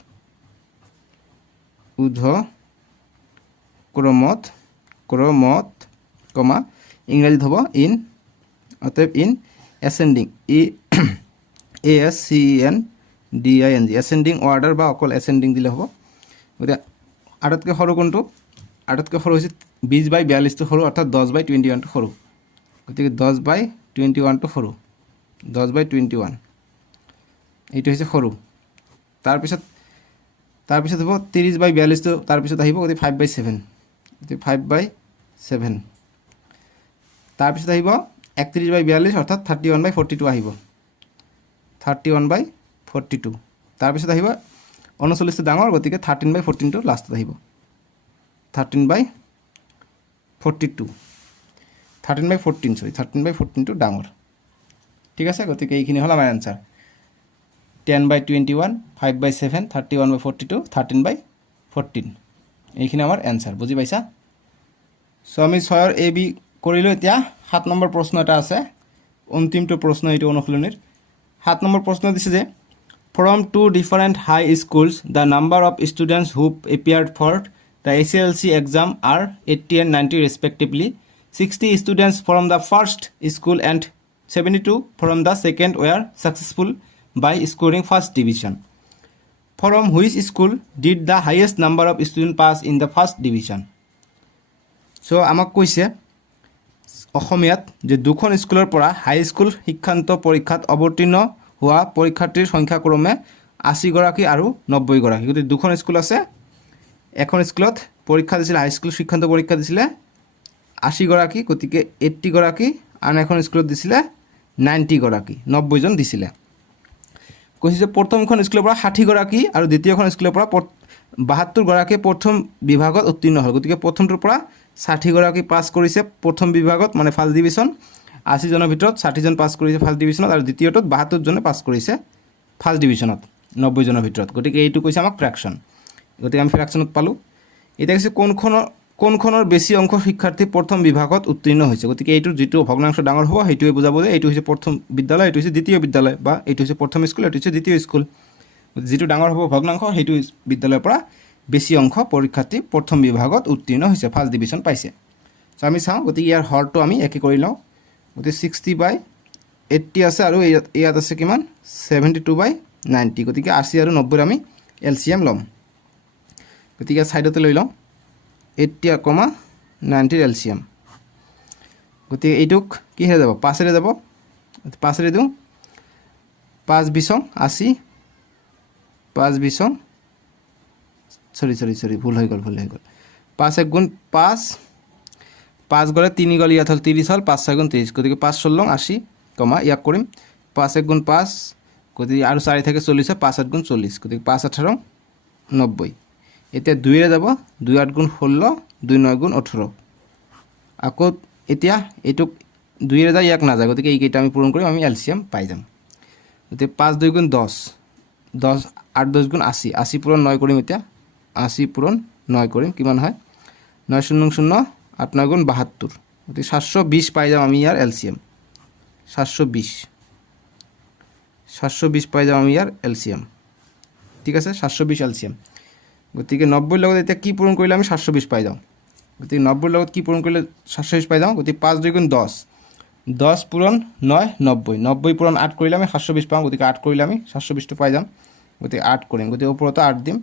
কমা ইংৰাজীত হ'ব ইন অতএব in ascending ASCENDING ascending order বা অকল অ্যাসেন্ডিং দিলে হ'ব গতিকে আটাইতকৈ সৰু কোনটো আটাইতকৈ সৰু হৈছে 20/42 টো সৰু অৰ্থাৎ 10/21 টো সৰু গতিকে 10/21 টো সৰু 10/21 এইটো হৈছে সৰু তাৰপিছত হ'ব 30/42 টো তাৰপিছত আহিব গতিকে 5/7 গতিকে 5/7 তাৰপিছত আহিব 31/42 অৰ্থাৎ 31/42 আহিব 31/42 তাৰপিছত আহিব 39 টো ডাঙৰ গতিকে 13/14 টো লাষ্টত আহিব 13/14 টো ডাঙৰ ঠিক আছে গতিকে এইখিনি হল আমাৰ আনসাৰ 10/21 5/7 31/42 13/14 এইখিনি আমাৰ আনসাৰ বুজি পাইছা সো আমি 6 ৰ এ বি কৰিলো এতিয়া 7 নম্বৰ প্ৰশ্ন এটা আছে অন্তিমটো প্ৰশ্ন এইটো অনুশীলনীৰ 7 নম্বৰ প্ৰশ্ন দিছে যে from two different high schools the number of students who appeared for the SLC exam are 80 and 90 respectively 60 students from the first school and 72 from the second were successful by scoring first division from which school did the highest number of students pass in the first division so আমাক কৈছে অসমীয়াত যে দুখন স্কুলৰ পৰা হাই school শিক্ষান্ত পৰীক্ষাত অৱতীৰ্ণ হোৱা পৰীক্ষাৰ্থীৰ সংখ্যা ক্ৰমে 80 গৰাকী আৰু 90 গৰাকী গতিকে দুখন স্কুল আছে এখন স্কুলত পৰীক্ষা দিছিল হাই স্কুল শিক্ষান্ত পৰীক্ষা দিছিলে 80 গৰাকী গতিকে 80 গৰাকী আন এখন স্কুলত দিছিলে 90 গৰাকী 90 জন দিছিলে কৈছে যে প্ৰথমখন স্কুলৰ পৰা 60 গৰাকী আৰু দ্বিতীয়খন স্কুলৰ পৰা 72 গৰাকী প্ৰথম বিভাগত উত্তীৰ্ণ হ'ল গতিকে প্ৰথমটোৰ পৰা 60 গৰাকী পাছ কৰিছে প্ৰথম বিভাগত মানে ফাৰ্ষ্ট ডিভিজন 80 জনৰ ভিতৰত 60 জন পাছ কৰিছে ফাৰ্ষ্ট ডিভিজনত আৰু দ্বিতীয়টোত 72 জনে পাছ কৰিছে ফাৰ্ষ্ট ডিভিজনত 90 জনৰ ভিতৰত গতিকে এইটো কৈছে আমাক ফ্ৰেকশন গতিকে আমি ফ্ৰেকশনত পালোঁ এটা কৈছে কোনখনৰ বেছি অংশ শিক্ষাৰ্থী প্ৰথম বিভাগত উত্তীৰ্ণ হৈছে গতিকে এইটো যেটো ভগ্নাংশ ডাঙৰ হ'ব সেইটোৱে বুজাব যে এইটো হৈছে প্ৰথম বিদ্যালয় এইটো হৈছে দ্বিতীয় বিদ্যালয় বা এইটো হৈছে প্ৰথম স্কুল এইটো হৈছে দ্বিতীয় স্কুল যেটো ডাঙৰ হ'ব ভগ্নাংশ সেইটো বিদ্যালয়ৰ পৰা বেছি অংশ পৰীক্ষাৰ্থী প্ৰথম বিভাগত উত্তীৰ্ণ হৈছে ফাৰ্ষ্ট ডিভিজন পাইছে সো আমি চাওঁ গতিকে ইয়াৰ হৰটো আমি একে কৰি লওঁ গতিকে 60/80 আছে আৰু ইয়াত আছে কিমান 72/90 গতিকে 80 আৰু 90 আমি এলসিএম লম গতিকে সাইডতে লৈ লওঁ 80, 90 এলসিএম গতিকে এইটুক কি হৈ যাব 5 ৰে যাব 5 ৰে দিওঁ 5 20 80 5 20 সরি ভুল হৈ গ'ল 5 1 গুণ 5 গলে 3 গলে ইয়াত হল 30 হল 5 6 গুণ 30 গতিকে 5 16 80 কমা ইয়াক কৰিম 5 1 গুণ 5 গতিকে আৰু 4 থেকে 40 5 8 গুণ 40 গতিকে 5 18 90 এতিয়া 2 ৰে যাব 2 8 গুণ 16 2 9 গুণ 18 আকৌ এতিয়া এটুক 2 ৰে যায় ইয়াক না যায় গতিকে এইকেইটা আমি পূৰণ কৰিম আমি এলসিএম পাই যাম গতিকে 5 2 গুণ 10 10 8 10 গুণ 80 80 পূৰণ 9 কৰিম এতিয়া 80 পূৰণ 9 কৰিম কিমান হয় 9 0 0 8 9 গুণ 72 গতিকে 720 পাই যাম আমি ইয়াৰ এলসিএম 720 পাই যাম আমি ইয়াৰ এলসিএম ঠিক আছে 720 এলসিএম গতিকে 90 লগত এতিয়া কি পূৰণ কৰিলে আমি 720 পাই যাম গতিকে 90 লগত কি পূৰণ কৰিলে 720 পাই যাম গতিকে 5 2 গুণ 10 10 পূৰণ 9 90 90 পূৰণ 8 কৰিলে আমি 720 পাম গতিকে 8 কৰিলে আমি 720 টো পাই যাম গতিকে 8 কৰিম গতিকে ওপৰতে 8 দিম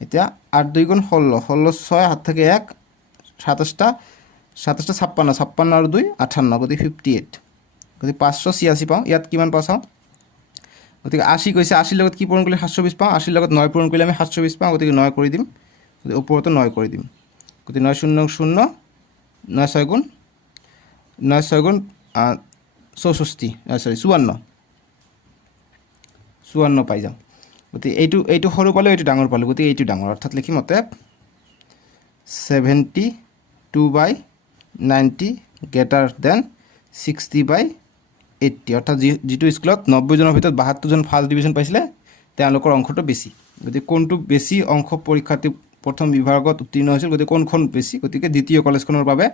এতিয়া 8 2 গুণ 16 16 6 হাত থেকে 1 27টা 56 56 আৰু 2 58 গতিকে 58 গতিকে 586 পাওঁ ইয়াত কিমান পাওঁ গতিকে 80 কৈছে 80 লগত কি পূৰণ কৰিলে 720 পাওঁ 80 লগত 9 পূৰণ কৰিলে আমি 720 পাওঁ গতিকে 9 কৰি দিম গতিকে ওপৰতে 9 কৰি দিম গতিকে 9 0 0 9 6 গুণ 64 54 পাই যাওঁ গতিকে এইটো সৰু পালে এইটো ডাঙৰ পালো গতিকে এইটো ডাঙৰ অৰ্থাৎ লিখিম অতএব 72/90 গ্ৰেটাৰ দেন 60/80 অৰ্থাৎ যেটো স্কুলত 90 জনৰ ভিতৰত 72 জন ফাৰ্ষ্ট ডিভিজন পাইছিলে তেওঁলোকৰ অংশটো বেছি গতিকে কোনটো বেছি অংশ পৰীক্ষাৰ্থী প্ৰথম বিভাগত উত্তীৰ্ণ হৈছিল গতিকে কোনখন বেছি গতিকে দ্বিতীয় কলেজখনৰ বাবে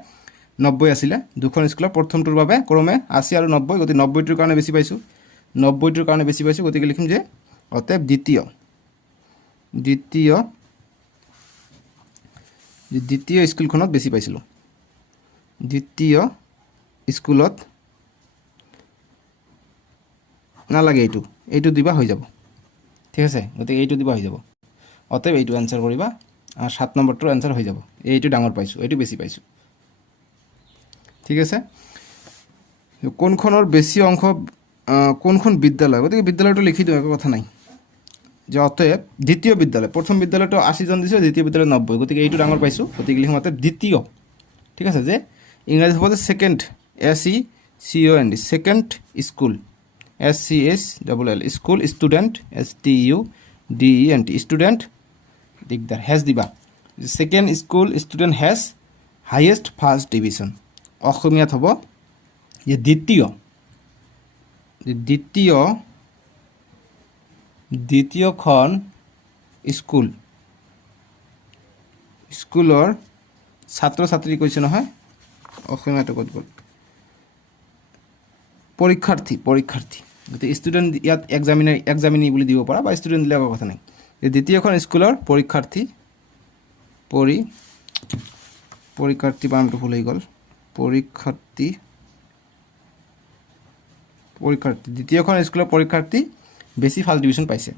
90 আছিল দুখন স্কুলৰ প্ৰথমটোৰ বাবে ক্ৰমে 80 আৰু 90 গতিকে 90 টোৰ কাৰণে বেছি পাইছো 90 টোৰ কাৰণে বেছি পাইছো গতিকে লিখিম যে অতএব দ্বিতীয় স্কুলখনত বেছি পাইছিল দ্বিতীয় স্কুলত নালাগে এইটো দিবা হৈ যাব ঠিক আছে গতিকে এইটো দিবা হৈ যাব অতএব এইটো আনসাৰ কৰিবা আৰ 7 নম্বৰটোৰ আনসাৰ হৈ যাব এইটো ডাঙৰ পাইছো এইটো বেছি পাইছো ঠিক আছে কোনখনৰ বেছি অংশ কোনখন বিদ্যালয় গতিকে বিদ্যালয়টো লিখি দিও একো কথা নাই যে অতএব দ্বিতীয় বিদ্যালয় প্ৰথম বিদ্যালয়টো 80 জন দিছে দ্বিতীয় বিদ্যালয় 90 গতিকে এইটো ডাঙৰ পাইছো গতিকে লিখিম অতএব দ্বিতীয় ঠিক আছে যে ইংৰাজী হ'ব যে second SECOND second school SCHLL school student STUDENT student দিগদার হ্যাজ দিবা second school student has highest first division অসমীয়াত হ'ব যে দ্বিতীয়খন স্কুলৰ ছাত্ৰ ছাত্ৰী কৈছে নহয় অসমীয়াটো ক'ত গ'ল পৰীক্ষাৰ্থী গতিকে ষ্টুডেণ্ট ইয়াত এক্সামিনী বুলি দিব পাৰা বা ষ্টুডেণ্ট দিলে একো কথা নাই। দ্বিতীয়খন স্কুলৰ পৰীক্ষাৰ্থী বানানটো ভুল হৈ গ'ল, পৰীক্ষাৰ্থী দ্বিতীয়খন স্কুলৰ পৰীক্ষাৰ্থী বেছি ফাৰ্ষ্ট ডিভিজন পাইছে,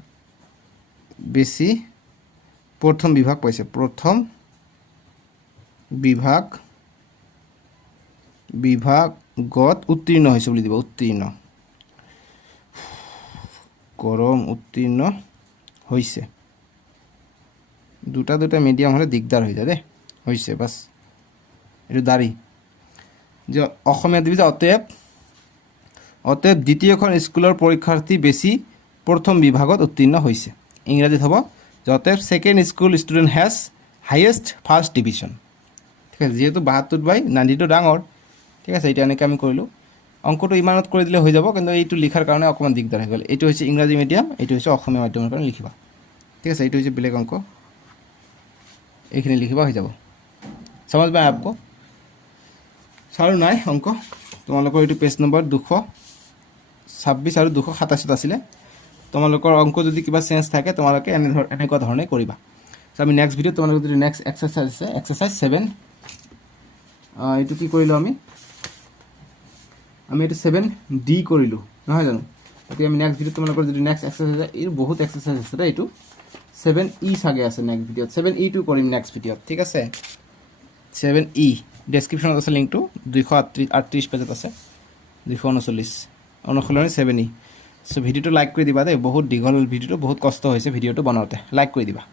বেছি প্ৰথম বিভাগ পাইছে, প্ৰথম বিভাগত উত্তীৰ্ণ হৈছে বুলি দিব, উত্তীৰ্ণ হৈছে। দুটা মিডিয়াম হ'লে দিগদাৰ হৈ যায় দেই, হৈছে বাছ এইটো দাড়ি যে অসমীয়া দিবি যে অতএব দ্বিতীয়খন স্কুলৰ পৰীক্ষাৰ্থী বেছি প্ৰথম বিভাগত উত্তীৰ্ণ হৈছে। ইংৰাজীত হ'ব যে অতএব second school student has highest first division. ঠিক আছে, যিহেতু 72/90টো ডাঙৰ, ঠিক আছে, এতিয়া এনেকৈ আমি কৰিলোঁ। অংকটো ইমানত কৰি দিলে হৈ যাব, কিন্তু এইটো লিখাৰ কাৰণে অকণমান দিগদাৰ হৈ গ'ল। এইটো হৈছে ইংৰাজী মিডিয়াম, এইটো হৈছে অসমীয়া মাধ্যমৰ কাৰণে লিখিবা। ঠিক আছে, এইটো হৈছে বেলেগ অংক, এইখিনি লিখিবা হৈ যাব। समझ में आपको চাৰু নাই অংক তোমালোকৰ এইটো পেজ নম্বৰ 226 আৰু 227 আছিলে। তোমালোকৰ অংক যদি কিবা চেঞ্জ থাকে তোমালোকে এনেকুৱা ধৰণে কৰিবা। সো আমি নেক্সট ভিডিঅ তোমালোকৰ যদি নেক্সট এক্সাৰসাইজ আছে এক্সাৰসাইজ 7 এইটো কি কৰিলো আমি এইটো 7D কৰিলো নহয় জানো। এতিয়া আমি নেক্সট ভিডিঅ তোমালোকৰ যদি নেক্সট এক্সাৰসাইজ আছে এই বহুত এক্সাৰসাইজ আছে এইটো 7E চাগে আছে নেক্সট ভিডিঅত 7E টো কৰিম নেক্সট ভিডিঅত। ঠিক আছে 7E ডেসক্রিপশনত আছে লিংকটো 238 পেজত আছে 239 অনুসলনি 7E। সো ভিডিঅটো লাইক কৰি দিবা দেই, বহুত দীঘল ভিডিঅটো, বহুত কষ্ট হৈছে ভিডিঅটো বনাওঁতে, লাইক কৰি দিবা।